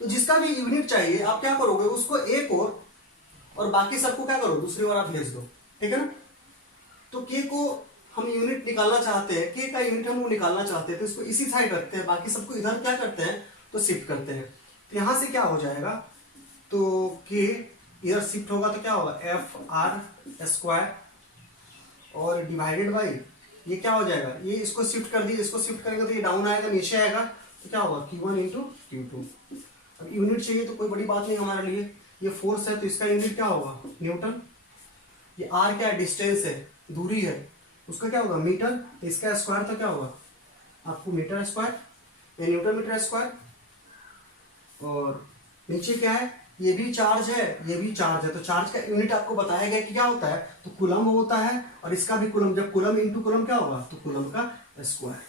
तो जिसका भी यूनिट चाहिए आप क्या करोगे, उसको एक और बाकी सबको क्या करो, दूसरी ओर आप भेज दो, ठीक है ना। तो K को हम यूनिट निकालना चाहते हैं, K का यूनिट हम निकालना चाहते हैं, तो इसको इसी साइड रखते हैं, बाकी सबको इधर क्या करते हैं, तो शिफ्ट करते हैं। तो यहां से क्या हो जाएगा, तो K इधर शिफ्ट होगा तो क्या होगा, FR² और डिवाइडेड बाई ये क्या हो जाएगा, ये इसको शिफ्ट कर दिए, इसको शिफ्ट करेंगे तो ये डाउन आएगा, नीचे आएगा, तो क्या होगा Q1 इंटू Q2। अब यूनिट चाहिए तो कोई बड़ी बात नहीं हमारे लिए, ये फोर्स है तो इसका यूनिट क्या होगा न्यूटन। ये आर क्या है डिस्टेंस है, दूरी है, उसका क्या होगा मीटर, तो इसका स्क्वायर तो क्या होगा आपको मीटर स्क्वायर या न्यूटन मीटर स्क्वायर। और नीचे क्या है, ये भी चार्ज है ये भी चार्ज है, तो चार्ज का यूनिट आपको बताया गया कि क्या होता है, तो कूलम होता है, और इसका भी कूलम, जब कूलम इंटू कूलम क्या होगा तो कूलम का स्क्वायर।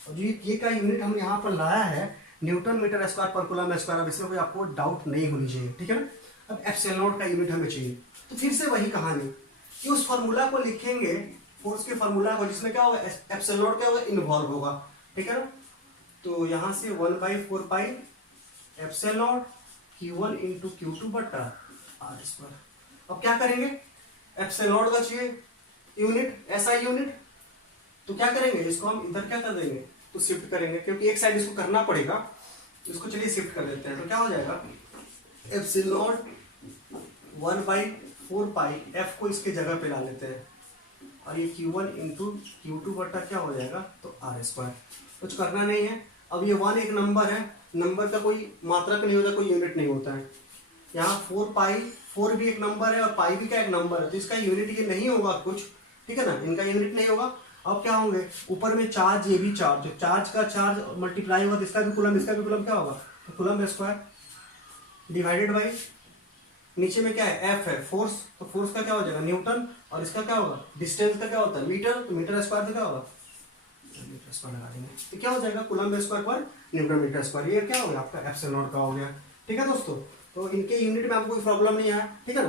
और जो ये का यूनिट हम यहाँ पर लाया है न्यूटन मीटर स्क्वायर पर कूलम स्क्वायर। अब इसमें कोई आपको डाउट नहीं होनी चाहिए, ठीक है ना। अब एप्सिलॉन नॉट का यूनिट हमें चाहिए, तो फिर से वही कहानी कि उस फार्मूला को लिखेंगे, फोर्स के फार्मूला को, जिसमें क्या होगा एप्सिलॉन नॉट क्या होगा इन्वॉल्व होगा, ठीक है ना। तो यहाँ से 1/4 pi epsilon naught Q1 into Q2 बटा आर स्क्वायर। अब क्या करेंगे, एप्सिलॉन नॉट का चाहिए यूनिट, एसआई यूनिट, तो क्या करेंगे इसको हम इधर क्या कर देंगे तो शिफ्ट करेंगे, क्योंकि एक साइड इसको करना पड़ेगा, इसको चलिए शिफ्ट कर देते हैं। तो क्या हो जाएगा एप्सिलॉन नॉट 1/4 पाई एफ को इसके जगह पे ला लेते हैं, और ये Q1 इंटू Q2 बटा क्या हो जाएगा तो आर स्क्वायर। कुछ करना नहीं है। अब ये 1 एक नंबर है, नंबर का कोई मात्रक नहीं होता, कोई यूनिट नहीं होता है। यहाँ 4 पाई, 4 भी एक नंबर है और पाई भी क्या एक नंबर है, तो इसका यूनिट ये नहीं होगा कुछ, ठीक है ना, इनका यूनिट नहीं होगा। अब क्या होंगे ऊपर में चार्ज, ये भी चार्ज, जो चार्ज का चार्ज मल्टीप्लाई होगा तो इसका भी कूलम, इसका भी कूलम क्या होगा तो कूलम स्क्वायर डिवाइडेड बाई नीचे में क्या है एफ है फोर्स, तो फोर्स का क्या हो जाएगा न्यूटन, और इसका क्या होगा डिस्टेंस का क्या होता है मीटर, तो मीटर स्क्वायर से क्या होगा मीटर स्क्वायर लगा देंगे, तो क्या हो जाएगा कूलम स्क्वायर पर न्यूटन मीटर स्क्वायर। ये क्या हो गया आपका एप्सिलॉन नॉट का हो गया, ठीक है दोस्तों। तो इनके यूनिट में आपको कोई प्रॉब्लम नहीं आया, ठीक है ना।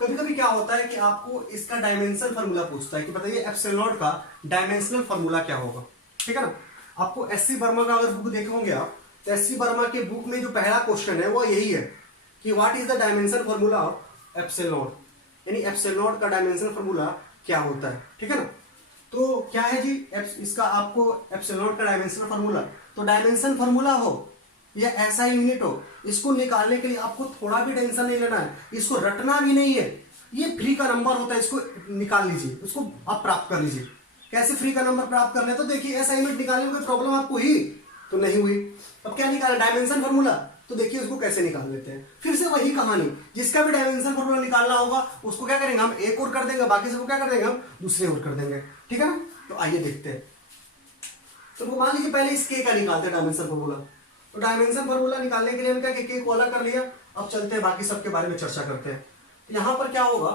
कभी कभी क्या होता है कि आपको इसका डायमेंशन फार्मूला पूछता है कि बताइए एप्सिलॉन नॉट का डायमेंशनल फार्मूला क्या होगा, ठीक है ना। आपको एससी वर्मा का अगर बुक देखे होंगे आप, तो एससी वर्मा के बुक में जो पहला क्वेश्चन है वो यही है कि what is the dimension formula of epsilon not, यानी एप्सिलॉन नॉट का डायमेंशन फार्मूला क्या होता है, ठीक है ना। तो क्या है जी इसका आपको एप्सिलॉन नॉट का डायमेंशन फार्मूला, तो डायमेंशन फार्मूला हो या ऐसा यूनिट हो, इसको निकालने के लिए आपको थोड़ा भी टेंशन नहीं लेना है, इसको रटना भी नहीं है, ये फ्री का नंबर होता है, इसको निकाल लीजिए, उसको आप प्राप्त कर लीजिए। कैसे फ्री का नंबर प्राप्त कर ले, तो देखिए ऐसा यूनिट निकालने में कोई प्रॉब्लम आपको ही तो नहीं हुई। अब क्या निकाला डायमेंशन फार्मूला, तो देखिए उसको कैसे निकाल लेते हैं। फिर से वही कहानी, जिसका भी डायमेंशन फार्मूला निकालना होगा उसको क्या करेंगे हम एक और कर देंगे, बाकी सबको क्या कर देंगे हम दूसरे और कर देंगे, ठीक है ना। तो आइए देखते हैं। तो वो मान लीजिए पहले इस के का निकालते हैं डायमेंशन फार्मूला, तो डायमेंशन फार्मूला निकालने के लिए हम क्या के को अलग कर लिया। अब चलते हैं बाकी सबके बारे में चर्चा करते हैं। तो यहां पर क्या होगा,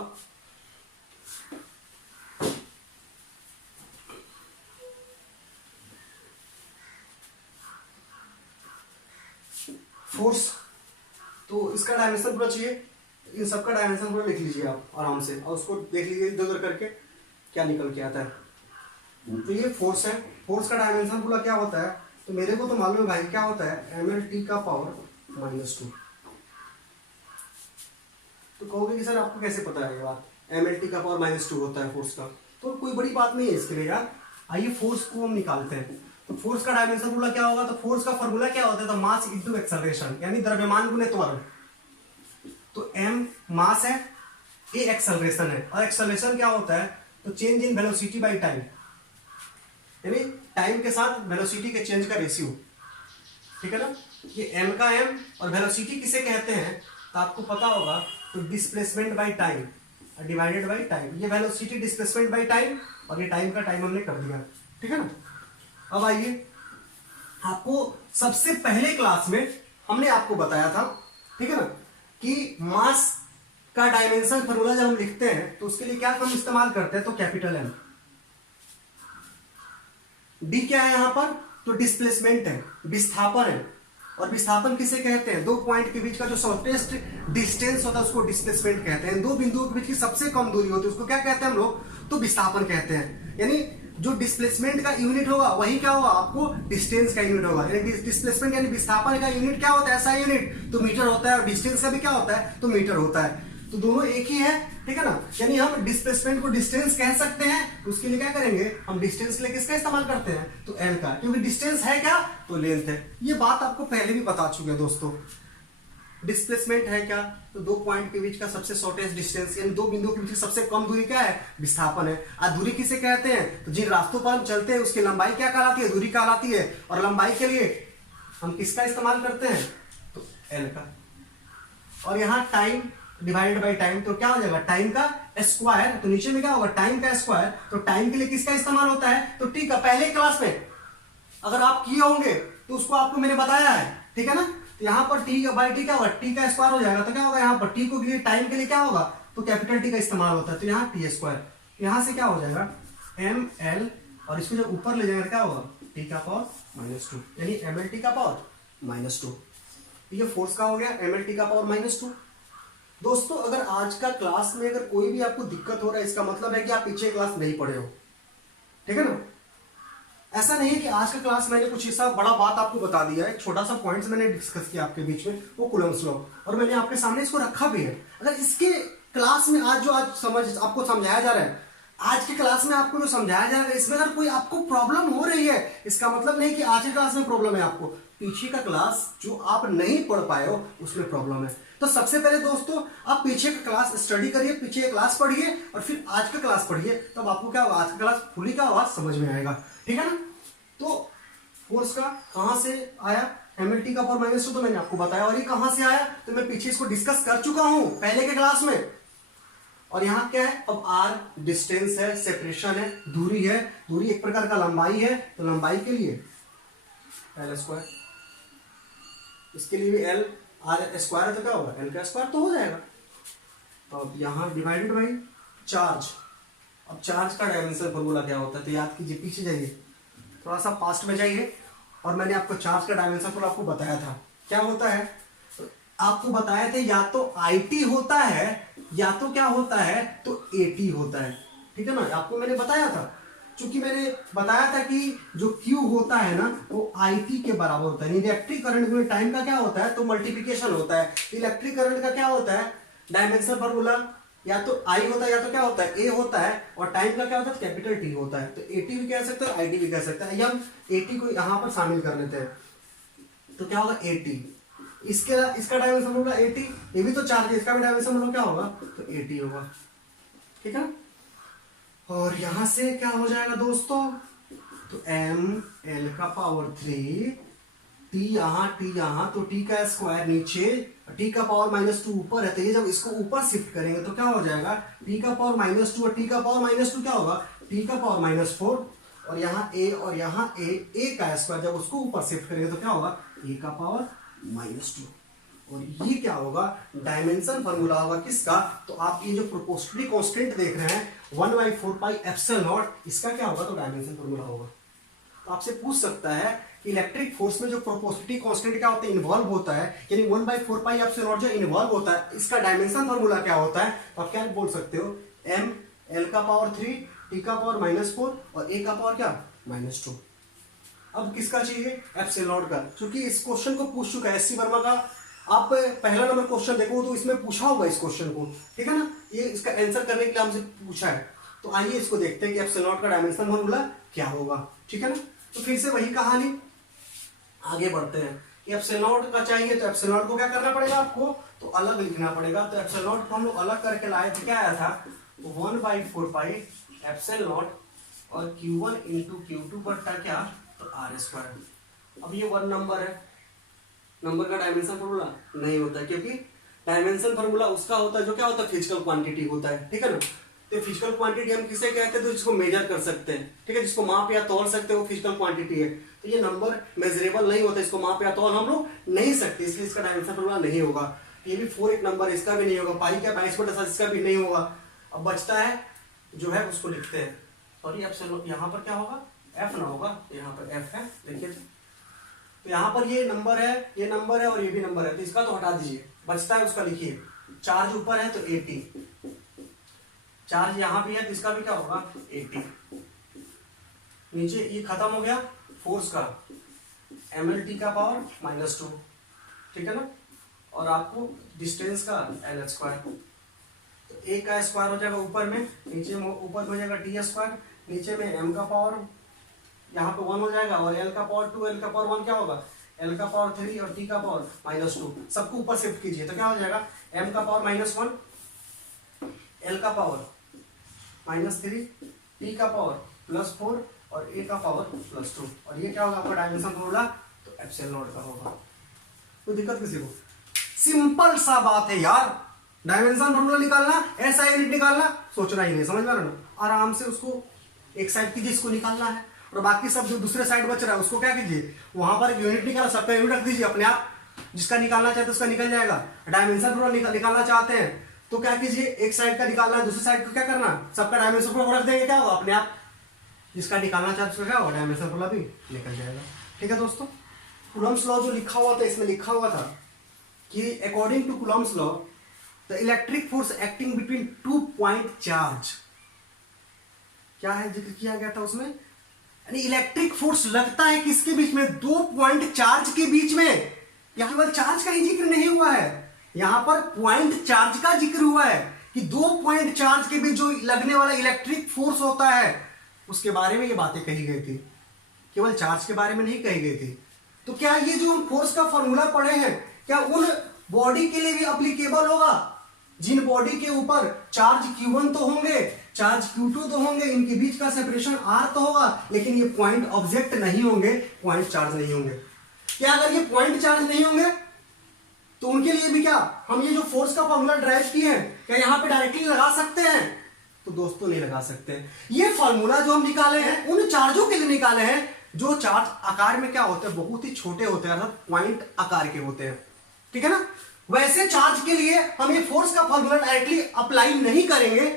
फोर्स, तो इसका डायमेंशन पूरा चाहिए, इन सबका डायमेंशन पूरा लिख लीजिए आप आराम से, और उसको देख लीजिए इधर उधर करके क्या निकल के आता है। तो ये फोर्स है, फोर्स का डायमेंशन पूरा क्या होता है, तो मेरे को तो मालूम है भाई क्या होता है mlt का पावर -2। तो कहोगे कि सर आपको कैसे पता है ये बात, mlt का पावर -2 होता है फोर्स का, तो कोई बड़ी बात नहीं है इसके लिए यार। आइए फोर्स को हम निकालते हैं। तो फोर्स का डायमेंशन फार्मूला क्या होगा, तो फोर्स का फार्मूला क्या होता है, तो मास इनटू एक्सेलरेशन, यानी द्रव्यमान गुणे त्वरण। तो m मास है, a एक्सेलरेशन है, और एक्सेलरेशन क्या होता है तो change in velocity by time, यानी टाइम के साथ वेलोसिटी के चेंज का रेशियो, ठीक है ना। ये m का m और वेलोसिटी किसे कहते हैं तो आपको पता होगा, तो displacement by time divided by time. ये वेलोसिटी डिस्प्लेसमेंट बाय टाइम, और ये टाइम का टाइम हमने कर दिया, ठीक है ना। अब आइए, आपको सबसे पहले क्लास में हमने आपको बताया था, ठीक है ना, कि मास का डायमेंशन फार्मूला जब हम लिखते हैं तो उसके लिए क्या हम इस्तेमाल करते हैं, तो कैपिटल M। डी क्या है यहां पर, तो डिस्प्लेसमेंट है, विस्थापन है, और विस्थापन किसे कहते हैं, दो पॉइंट के बीच का जो शॉर्टेस्ट डिस्टेंस होता है उसको डिस्प्लेसमेंट कहते हैं। दो बिंदुओं के बीच की सबसे कम दूरी होती है उसको क्या कहते हैं हम लोग, तो विस्थापन कहते हैं। यानी जो डिस्प्लेसमेंट का यूनिट होगा वही क्या होगा आपको डिस्टेंस का यूनिट होगा, यानी डिस्प्लेसमेंट यानी विस्थापन का यूनिट क्या होता है, ऐसा यूनिट तो मीटर होता है, और डिस्टेंस का भी क्या होता है तो मीटर होता है। तो दोनों एक ही है, ठीक है ना। यानी हम डिस्प्लेसमेंट को डिस्टेंस कह सकते हैं, तो उसके लिए क्या करेंगे हम डिस्टेंस लेके किसका इस्तेमाल करते हैं, तो एल का, क्योंकि डिस्टेंस है क्या तो लेंथ है। ये बात आपको पहले भी बता चुके हैं दोस्तों। डिस्प्लेसमेंट है क्या, तो दो पॉइंट के बीच का सबसे शॉर्टेस्ट डिस्टेंस, यानी दो बिंदुओं के बीच की सबसे कम दूरी क्या है, विस्थापन है। आज दूरी किसे कहते हैं, तो जिन रास्तों पर हम चलते हैं उसकी लंबाई क्या कहलाती है, दूरी कहलाती है। और लंबाई के लिए हम किसका इस्तेमाल करते हैं, तो एल का। और यहाँ टाइम डिवाइडेड बाई टाइम, तो क्या हो जाएगा, टाइम का स्क्वायर, तो नीचे में क्या होगा, टाइम का स्क्वायर। तो टाइम के लिए किसका इस्तेमाल होता है, तो टी का। पहले क्लास में अगर आप किए होंगे तो उसको आपको मैंने बताया है, ठीक है ना। तो यहाँ पर टी का बाई टी क्या होगा, टी का स्क्वायर हो जाएगा। तो क्या होगा, यहाँ पर टी को के लिए, टाइम के लिए क्या होगा, तो कैपिटल टी का इस्तेमाल होता है। तो यहाँ टी स्क्वायर, यहाँ से क्या हो जाएगा एम एल, और इसको जब ऊपर ले जाएगा क्या होगा, टी का पावर -2, यानी एम एल टी का पावर -2। ये फोर्स का हो गया एम एल टी का पावर -2। दोस्तों अगर आज का क्लास में अगर कोई भी आपको दिक्कत हो रहा है, इसका मतलब है कि आप पीछे क्लास नहीं पढ़े हो, ठीक है ना। ऐसा नहीं है कि आज का क्लास मैंने कुछ ऐसा बड़ा बात आपको बता दिया है, छोटा सा पॉइंट्स मैंने डिस्कस किया आपके बीच में, वो कूलम्ब्स लॉ, और मैंने आपके सामने इसको रखा भी है। अगर इसके क्लास में आज जो आपको समझाया जा रहा है, आज के क्लास में आपको जो समझाया जा रहा है, इसमें अगर कोई आपको प्रॉब्लम हो रही है, इसका मतलब नहीं कि आज के क्लास में प्रॉब्लम है आपको, पीछे का क्लास जो आप नहीं पढ़ पाए हो उसमें प्रॉब्लम है। तो सबसे पहले दोस्तों आप पीछे का क्लास स्टडी करिए, पीछे का क्लास पढ़िए, और फिर आज का क्लास पढ़िए, तब आपको क्या होगा, आज का क्लास फुली का आवाज समझ में आएगा, ठीक है ना। तो फोर्स का कहां से आया, एम एल टी का पावर -2, तो मैंने आपको बताया। और ये कहां से आया, तो मैं पीछे इसको डिस्कस कर चुका हूं पहले के क्लास में। और यहाँ क्या है, अब आर डिस्टेंस है, सेपरेशन है, दूरी है, दूरी एक प्रकार का लंबाई है, तो लंबाई के लिए एल स्क्वायर, इसके लिए भी एल आर स्क्वायर है, तो क्या होगा एल का स्क्वायर तो हो जाएगा। तो अब यहाँ डिवाइडेड बाई चार्ज। अब चार्ज का डायमेंशन फॉर्मूला क्या होता है, तो याद कीजिए, पीछे जाइए, थोड़ा सा पास्ट में जाइए, और मैंने आपको चार्ज का डायमेंशन फॉर्मूला आपको बताया था। क्या होता है, तो आपको बताया था या तो IT होता है, या तो क्या होता है, तो AT होता है, ठीक है ना। आपको मैंने बताया था, क्योंकि मैंने बताया था कि जो Q होता है ना वो IT के बराबर होता है। इलेक्ट्रिक करंट में टाइम का क्या होता है, तो मल्टीप्लिकेशन होता है। इलेक्ट्रिक करंट का क्या होता है, डायमेंशन फॉर्मूला या तो I होता है या तो क्या होता है A होता है, और टाइम का क्या होता है, कैपिटल T होता है। तो AT भी कह सकते हैं, IT भी कह सकते हैं। हम AT को यहां पर शामिल कर लेते हैं, तो क्या होगा AT, इसका डायमेंशन होगा AT, ये भी तो चार्ज है, इसका भी डायमेंशन होगा क्या होगा, तो AT होगा, ठीक है। और यहां से क्या हो जाएगा दोस्तों, तो m l का पावर 3, t यहां, तो t का स्क्वायर नीचे, t का पावर -2 ऊपर है, तो ये जब इसको ऊपर शिफ्ट करेंगे तो क्या हो जाएगा, t का पावर -2, और t का पावर -2 क्या होगा, t का पावर -4, और यहाँ a और यहाँ a का स्क्वायर जब उसको ऊपर शिफ्ट करेंगे तो क्या होगा, a का पावर -2। और ये क्या होगा, डायमेंशन फॉर्मूला होगा किसका, तो आप ये जो प्रोपोर्शनलिटी कांस्टेंट देख रहे हैं 1/4πε0, इसका क्या होगा, तो डायमेंशन फॉर्मूला होगा। तो आपसे पूछ सकता है कि इलेक्ट्रिक फोर्स में जो प्रोपोर्शनलिटी कांस्टेंट क्या होता है, इन्वॉल्व होता है, यानी 1/4πε0 जो इन्वॉल्व होता है, इसका डायमेंशन फॉर्मूला क्या होता है, तो आप क्या बोल सकते हो, m l का पावर 3, t का पावर -4, और a का पावर क्या -2। अब किसका चाहिए, एप्सिलॉन का, क्योंकि इस क्वेश्चन को पूछ चुका है SC वर्मा का। आप पहला नंबर क्वेश्चन देखो तो इसमें पूछा होगा इस क्वेश्चन को, ठीक है ना। ये इसका आंसर करने के लिए हमसे पूछा है, तो आइए इसको देखते हैं कि एप्सिलॉन का डायमेंशन फॉर्मूला क्या होगा, ठीक है ना। तो फिर से वही कहानी आगे बढ़ते हैं कि एप्सिलॉन का चाहिए, तो एप्सिलॉन को क्या करना पड़ेगा आपको, तो अलग लिखना पड़ेगा। तो एप्सिलॉन को हम लोग अलग करके लाए थे, क्या आया था, 1/4π एप्सिलॉन और Q1 × Q2 बट्टा क्या, तो R²। अब ये 1 नंबर है, नंबर का डायमेंशन फॉर्मूला नहीं होता है, क्योंकि डायमेंशन फॉर्मूला उसका होता है जो क्या होता है, फिजिकल क्वांटिटी होता है, ठीक है ना। तो फिजिकल क्वांटिटी हम किसे कहते हैं, तो जिसको मेजर कर सकते हैं, ठीक है, जिसको माप या तोल सकते हैं, वो फिजिकल क्वांटिटी है। तो ये नंबर मेजरेबल नहीं होता, इसको माप या तोल हम लोग नहीं सकते, इसलिए इसका डायमेंशन फॉर्मूला नहीं होगा। ये भी 4 एक नंबर, इसका भी नहीं होगा। पाई क्या 22/7, इसका भी नहीं होगा। अब बचता है जो है उसको लिखते हैं, और ये यहाँ पर क्या होगा, एफ ना होगा, यहाँ पर एफ है, देखिए। तो यहाँ पर ये नंबर है, ये नंबर है, और ये भी नंबर है, तो इसका तो हटा दीजिए, बचता है उसका लिखिए। चार्ज ऊपर है तो 80, चार्ज यहाँ भी है तो इसका भी क्या होगा 80। नीचे ये खत्म हो गया फोर्स का, mlt का पावर -2, ठीक है ना। और आपको डिस्टेंस का l², तो a का स्क्वायर हो जाएगा ऊपर में, नीचे में ऊपर हो जाएगा t², नीचे में m का पावर यहाँ पे 1 हो जाएगा, और l का पावर 2, l का पावर 1 क्या होगा एल का पावर 3 और टी का पावर -2, सबको ऊपर शिफ्ट कीजिए तो क्या हो जाएगा, m का पावर -1, l का पावर -3, t का पावर +4 और a का पावर +2। और ये क्या होगा आपका डायमेंशन फॉर्मूला, तो एप्सिलॉन नॉट का होगा। कोई दिक्कत किसी को? सिंपल सा बात है यार, डायमेंशन फॉर्मूला निकालना, SI यूनिट निकालना, सोचना ही नहीं, समझ में आ रहा है ना। आराम से उसको एक साइड कीजिए, इसको निकालना है, और बाकी सब जो दूसरे साइड बच रहा है उसको क्या कीजिए, वहां पर एक यूनिट निकाला, सबका यूनिट रख दीजिए, अपने आप जिसका निकालना चाहते हैं उसका निकल जाएगा। डायमेंशन फॉर्मूला निकालना चाहते हैं तो क्या कीजिए, एक साइड का निकालना है, दूसरे साइड को क्या करना, सबका डायमेंशन फॉर्मूला रख देंगे, क्या होगा अपने आप जिसका निकालना चाहते उसका क्या होगा, डायमेंशन फॉर्मूला भी निकल जाएगा। ठीक है दोस्तों, कूलम्ब्स लॉ जो लिखा हुआ था, इसमें लिखा हुआ था कि according to Coulomb's law the electric force acting between 2 point charge, क्या है जिक्र किया गया था उसमें, यानी इलेक्ट्रिक फोर्स लगता है किसके बीच में, 2 पॉइंट चार्ज के बीच में। यहां केवल चार्ज का ही जिक्र नहीं हुआ है, यहां पर पॉइंट चार्ज का जिक्र हुआ है कि 2 पॉइंट चार्ज के बीच जो लगने वाला इलेक्ट्रिक फोर्स होता है उसके बारे में ये बातें कही गई थी, केवल चार्ज के बारे में नहीं कही गई थी। तो क्या ये जो हम फोर्स का फॉर्मूला पढ़े हैं, क्या उन बॉडी के लिए भी अप्लीकेबल होगा जिन बॉडी के ऊपर चार्ज Q1 तो होंगे, चार्ज Q2 तो होंगे, इनके बीच का सेपरेशन R तो होगा, लेकिन ये पॉइंट ऑब्जेक्ट नहीं होंगे, पॉइंट चार्ज नहीं होंगे। क्या अगर ये पॉइंट चार्ज नहीं होंगे तो उनके लिए भी क्या हम ये जो फोर्स का फॉर्मूला ड्राइव किए हैं, क्या यहां पे डायरेक्टली लगा सकते हैं? तो दोस्तों नहीं लगा सकते। ये फॉर्मूला जो हम निकाले हैं उन चार्जों के लिए निकाले हैं जो चार्ज आकार में क्या होते हैं, बहुत ही छोटे होते हैं, अर्थात पॉइंट आकार के होते हैं। ठीक है ना। वैसे चार्ज के लिए हम ये फोर्स का फॉर्मूला डायरेक्टली अप्लाई नहीं करेंगे।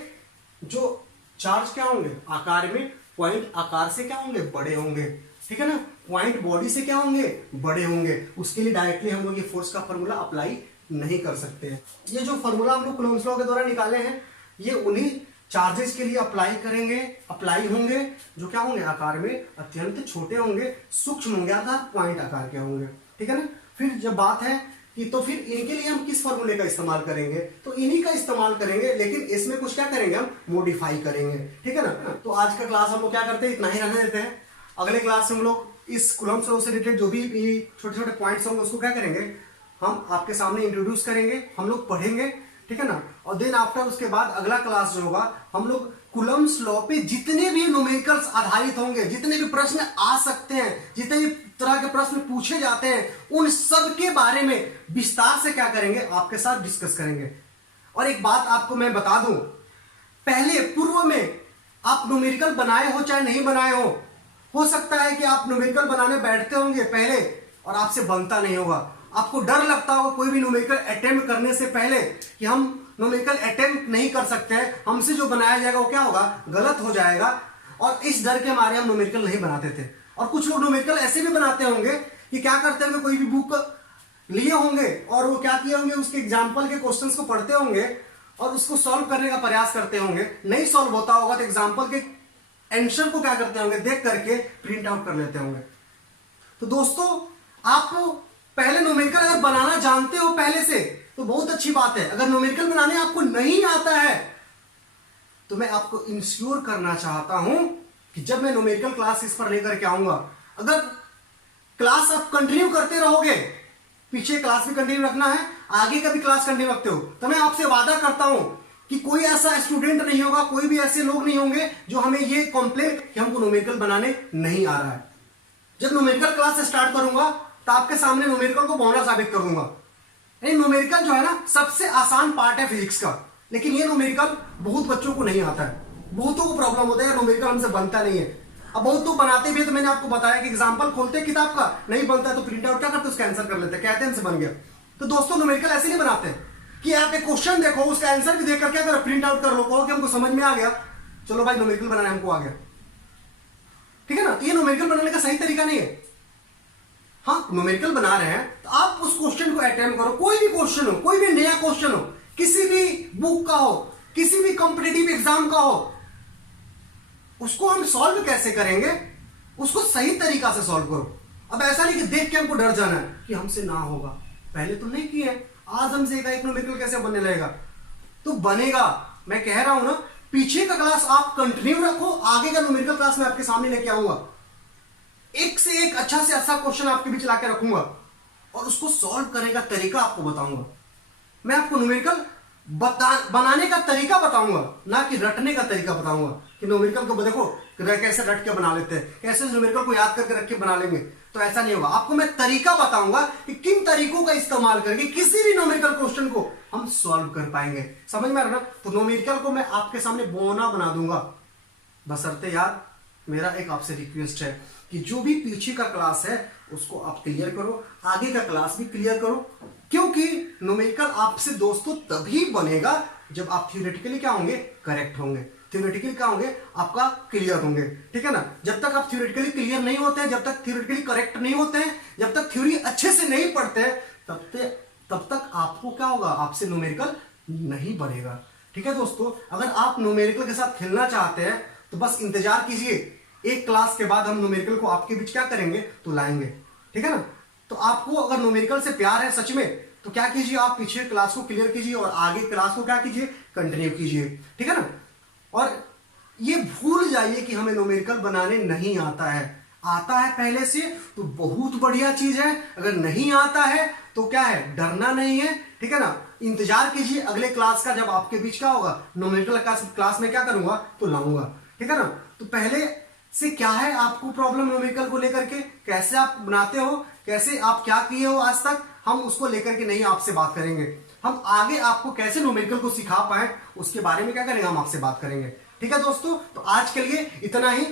जो चार्ज क्या होंगे आकार में, पॉइंट आकार से क्या होंगे, बड़े होंगे। ठीक है ना। पॉइंट बॉडी से क्या होंगे, बड़े होंगे। उसके लिए डायरेक्टली हम लोग ये फोर्स का फॉर्मूला अप्लाई नहीं कर सकते हैं। ये जो फॉर्मूला हम लोग कूलम्ब्स लॉ के द्वारा निकाले हैं, ये उन्हीं चार्जेस के लिए अप्लाई होंगे जो क्या होंगे, आकार में अत्यंत छोटे होंगे, सूक्ष्म होंगे, अर्थात पॉइंट आकार के होंगे। ठीक है ना। फिर जब बात है कि तो फिर इनके लिए हम किस फॉर्मूले का इस्तेमाल करेंगे, तो इन्हीं का इस्तेमाल करेंगे, लेकिन इसमें कुछ क्या करेंगे, हम मॉडिफाई करेंगे। ठीक है ना। तो आज का क्लास हम लोग क्या करते हैं, इतना ही रहने देते हैं। अगले क्लास में हम लोग इस कूलम्ब्स लॉ से रिलेटेड जो भी छोटे छोटे पॉइंट्स होंगे उसको क्या करेंगे, हम आपके सामने इंट्रोड्यूस करेंगे, हम लोग पढ़ेंगे। ठीक है ना। और देन आफ्टर उसके बाद अगला क्लास जो होगा, हम लोग कूलम्ब्स लॉ पे जितने भी न्यूमेरिकल्स आधारित होंगे, जितने भी प्रश्न आ सकते हैं, जितने भी तरह के प्रश्न पूछे जाते हैं, उन सब के बारे में विस्तार से क्या करेंगे, आपके साथ डिस्कस करेंगे। और एक बात आपको मैं बता दूं, पहले पूर्व में आप न्यूमेरिकल बनाए हो चाहे नहीं बनाए हो सकता है कि आप न्यूमेरिकल बनाने बैठते होंगे पहले और आपसे बनता नहीं होगा। आपको डर लगता होगा कोई भी न्यूमेरिकल अटेम्प्ट करने से पहले कि हम न्यूमेरिकल अटेम्प्ट नहीं कर सकते हैं, हमसे जो बनाया जाएगा वो क्या होगा, गलत हो जाएगा। और इस डर के मारे हम न्यूमेरिकल नहीं बनाते थे। और कुछ लोग न्यूमेरिकल ऐसे भी बनाते होंगे कि क्या करते होंगे, कोई भी बुक लिए होंगे और वो क्या किए होंगे, उसके एग्जाम्पल के क्वेश्चंस को पढ़ते होंगे और उसको सॉल्व करने का प्रयास करते होंगे। नहीं सॉल्व होता होगा तो एग्जाम्पल के आंसर को क्या करते होंगे, देख करके प्रिंट आउट कर लेते होंगे। तो दोस्तों, आप पहले न्यूमेरिकल अगर बनाना जानते हो पहले से तो बहुत अच्छी बात है। अगर न्यूमेरिकल बनाने आपको नहीं आता है तो मैं आपको इंश्योर करना चाहता हूं कि जब मैं न्यूमेरिकल क्लास इस पर लेकर के आऊंगा, अगर क्लास आप कंटिन्यू करते रहोगे, पीछे क्लास भी कंटिन्यू रखना है, आगे का भी क्लास कंटिन्यू रखते हो, तो मैं आपसे वादा करता हूं कि कोई ऐसा स्टूडेंट नहीं होगा, कोई भी ऐसे लोग नहीं होंगे जो हमें ये कंप्लेन कि हमको न्यूमेरिकल बनाने नहीं आ रहा है। जब न्यूमेरिकल क्लास स्टार्ट करूंगा तो आपके सामने न्यूमेरिकल को बहुना साबित कर दूंगा। न्यूमेरिकल जो है ना, सबसे आसान पार्ट है फिजिक्स का, लेकिन ये न्यूमेरिकल बहुत बच्चों को नहीं आता है, बहुतों को प्रॉब्लम होता है, न्यूमेरिकल हमसे बनता नहीं है। अब बहुत लोग बनाते भी है, तो मैंने आपको बताया कि एग्जाम्पल खोलते किताब का, नहीं बनता है तो प्रिंट आउट क्या करते, उसका आंसर कर लेते, कहते हैं हमसे बन गया। तो दोस्तों, न्यूमेरिकल ऐसे नहीं बनाते कि आप एक क्वेश्चन देखो, उसका आंसर भी देखकर क्या करो, प्रिंट आउट कर लो, कहो कि हमको समझ में आ गया, चलो भाई न्यूमेरिकल बनाने हमको आ गया। ठीक है ना। तो ये न्यूमेरिकल बनाने का सही तरीका नहीं है। हाँ, न्यूमेरिकल बना रहे हैं तो आप उस क्वेश्चन को अटेम्प्ट करो, कोई भी क्वेश्चन हो, कोई भी नया क्वेश्चन हो, किसी भी बुक का हो, किसी भी कॉम्पिटिटिव एग्जाम का हो, उसको हम सॉल्व कैसे करेंगे, उसको सही तरीका से सॉल्व करो। अब ऐसा नहीं कि देख के हमको डर जाना है कि हमसे ना होगा, पहले तो नहीं किया, आज हमसे एक न्यूमेरिकल कैसे बनने लगेगा, तो बनेगा। मैं कह रहा हूं ना, पीछे का क्लास आप कंटिन्यू रखो, आगे का न्यूमेरिकल क्लास मैं आपके सामने लेके आऊंगा। एक से एक अच्छा से अच्छा क्वेश्चन आपके बीच लाके रखूंगा और उसको सॉल्व करने का तरीका आपको बताऊंगा। मैं आपको न्यूमेरिकल बनाने का तरीका बताऊंगा, ना कि रटने का तरीका बताऊंगा कि न्यूमेरिकल को देखो कैसे रट के बना लेते हैं, कैसे न्यूमेरिकल को याद करके रख के बना लेंगे। तो ऐसा नहीं होगा। आपको मैं तरीका बताऊंगा कि किन तरीकों का इस्तेमाल करके किसी भी न्यूमेरिकल क्वेश्चन को हम सॉल्व कर पाएंगे। समझ में आ रहा ना? तो न्यूमेरिकल को मैं आपके सामने बोना बना दूंगा, बशर्ते यार मेरा एक आपसे रिक्वेस्ट है कि जो भी पीछे का क्लास है उसको आप क्लियर करो, आगे का क्लास भी क्लियर करो, क्योंकि न्यूमेरिकल आपसे दोस्तों तभी बनेगा जब आप थ्योरेटिकली क्या होंगे, करेक्ट होंगे। थ्योरेटिकली क्या होंगे, आपका क्लियर होंगे। ठीक है ना? जब तक आप थ्योरेटिकली क्लियर नहीं होते हैं, जब तक थ्योरेटिकली करेक्ट नहीं होते हैं, जब तक थ्योरी अच्छे से नहीं पढ़ते हैं, तब तक आपको क्या होगा, आपसे न्यूमेरिकल नहीं बनेगा। ठीक है दोस्तों, अगर आप न्यूमेरिकल के साथ खेलना चाहते हैं तो बस इंतजार कीजिए, एक क्लास के बाद हम न्यूमेरिकल को आपके बीच क्या करेंगे, तो लाएंगे। ठीक है ना? तो आपको अगर न्यूमेरिकल से प्यार है सच में, तो क्या कीजिए, आप पीछे क्लास को क्लियर कीजिए और आगे क्लास को क्या कीजिए, कंटिन्यू कीजिए। ठीक है ना? और ये भूल जाइए कि हमें न्यूमेरिकल बनाने नहीं आता है। आता है पहले से तो बहुत बढ़िया चीज है, अगर नहीं आता है तो क्या है, डरना नहीं है। ठीक है ना? इंतजार कीजिए अगले क्लास का, जब आपके बीच क्या होगा, न्यूमेरिकल क्लास में क्या करूंगा, तो लाऊंगा। ठीक है ना? तो पहले से क्या है आपको प्रॉब्लम न्यूमेरिकल को लेकर के, कैसे आप बनाते हो, कैसे आप क्या किए हो आज तक, हम उसको लेकर के नहीं आपसे बात करेंगे। हम आगे आपको कैसे न्यूमेरिकल को सिखा पाए उसके बारे में क्या करेंगे, हम आपसे बात करेंगे। ठीक है दोस्तों, तो आज के लिए इतना ही।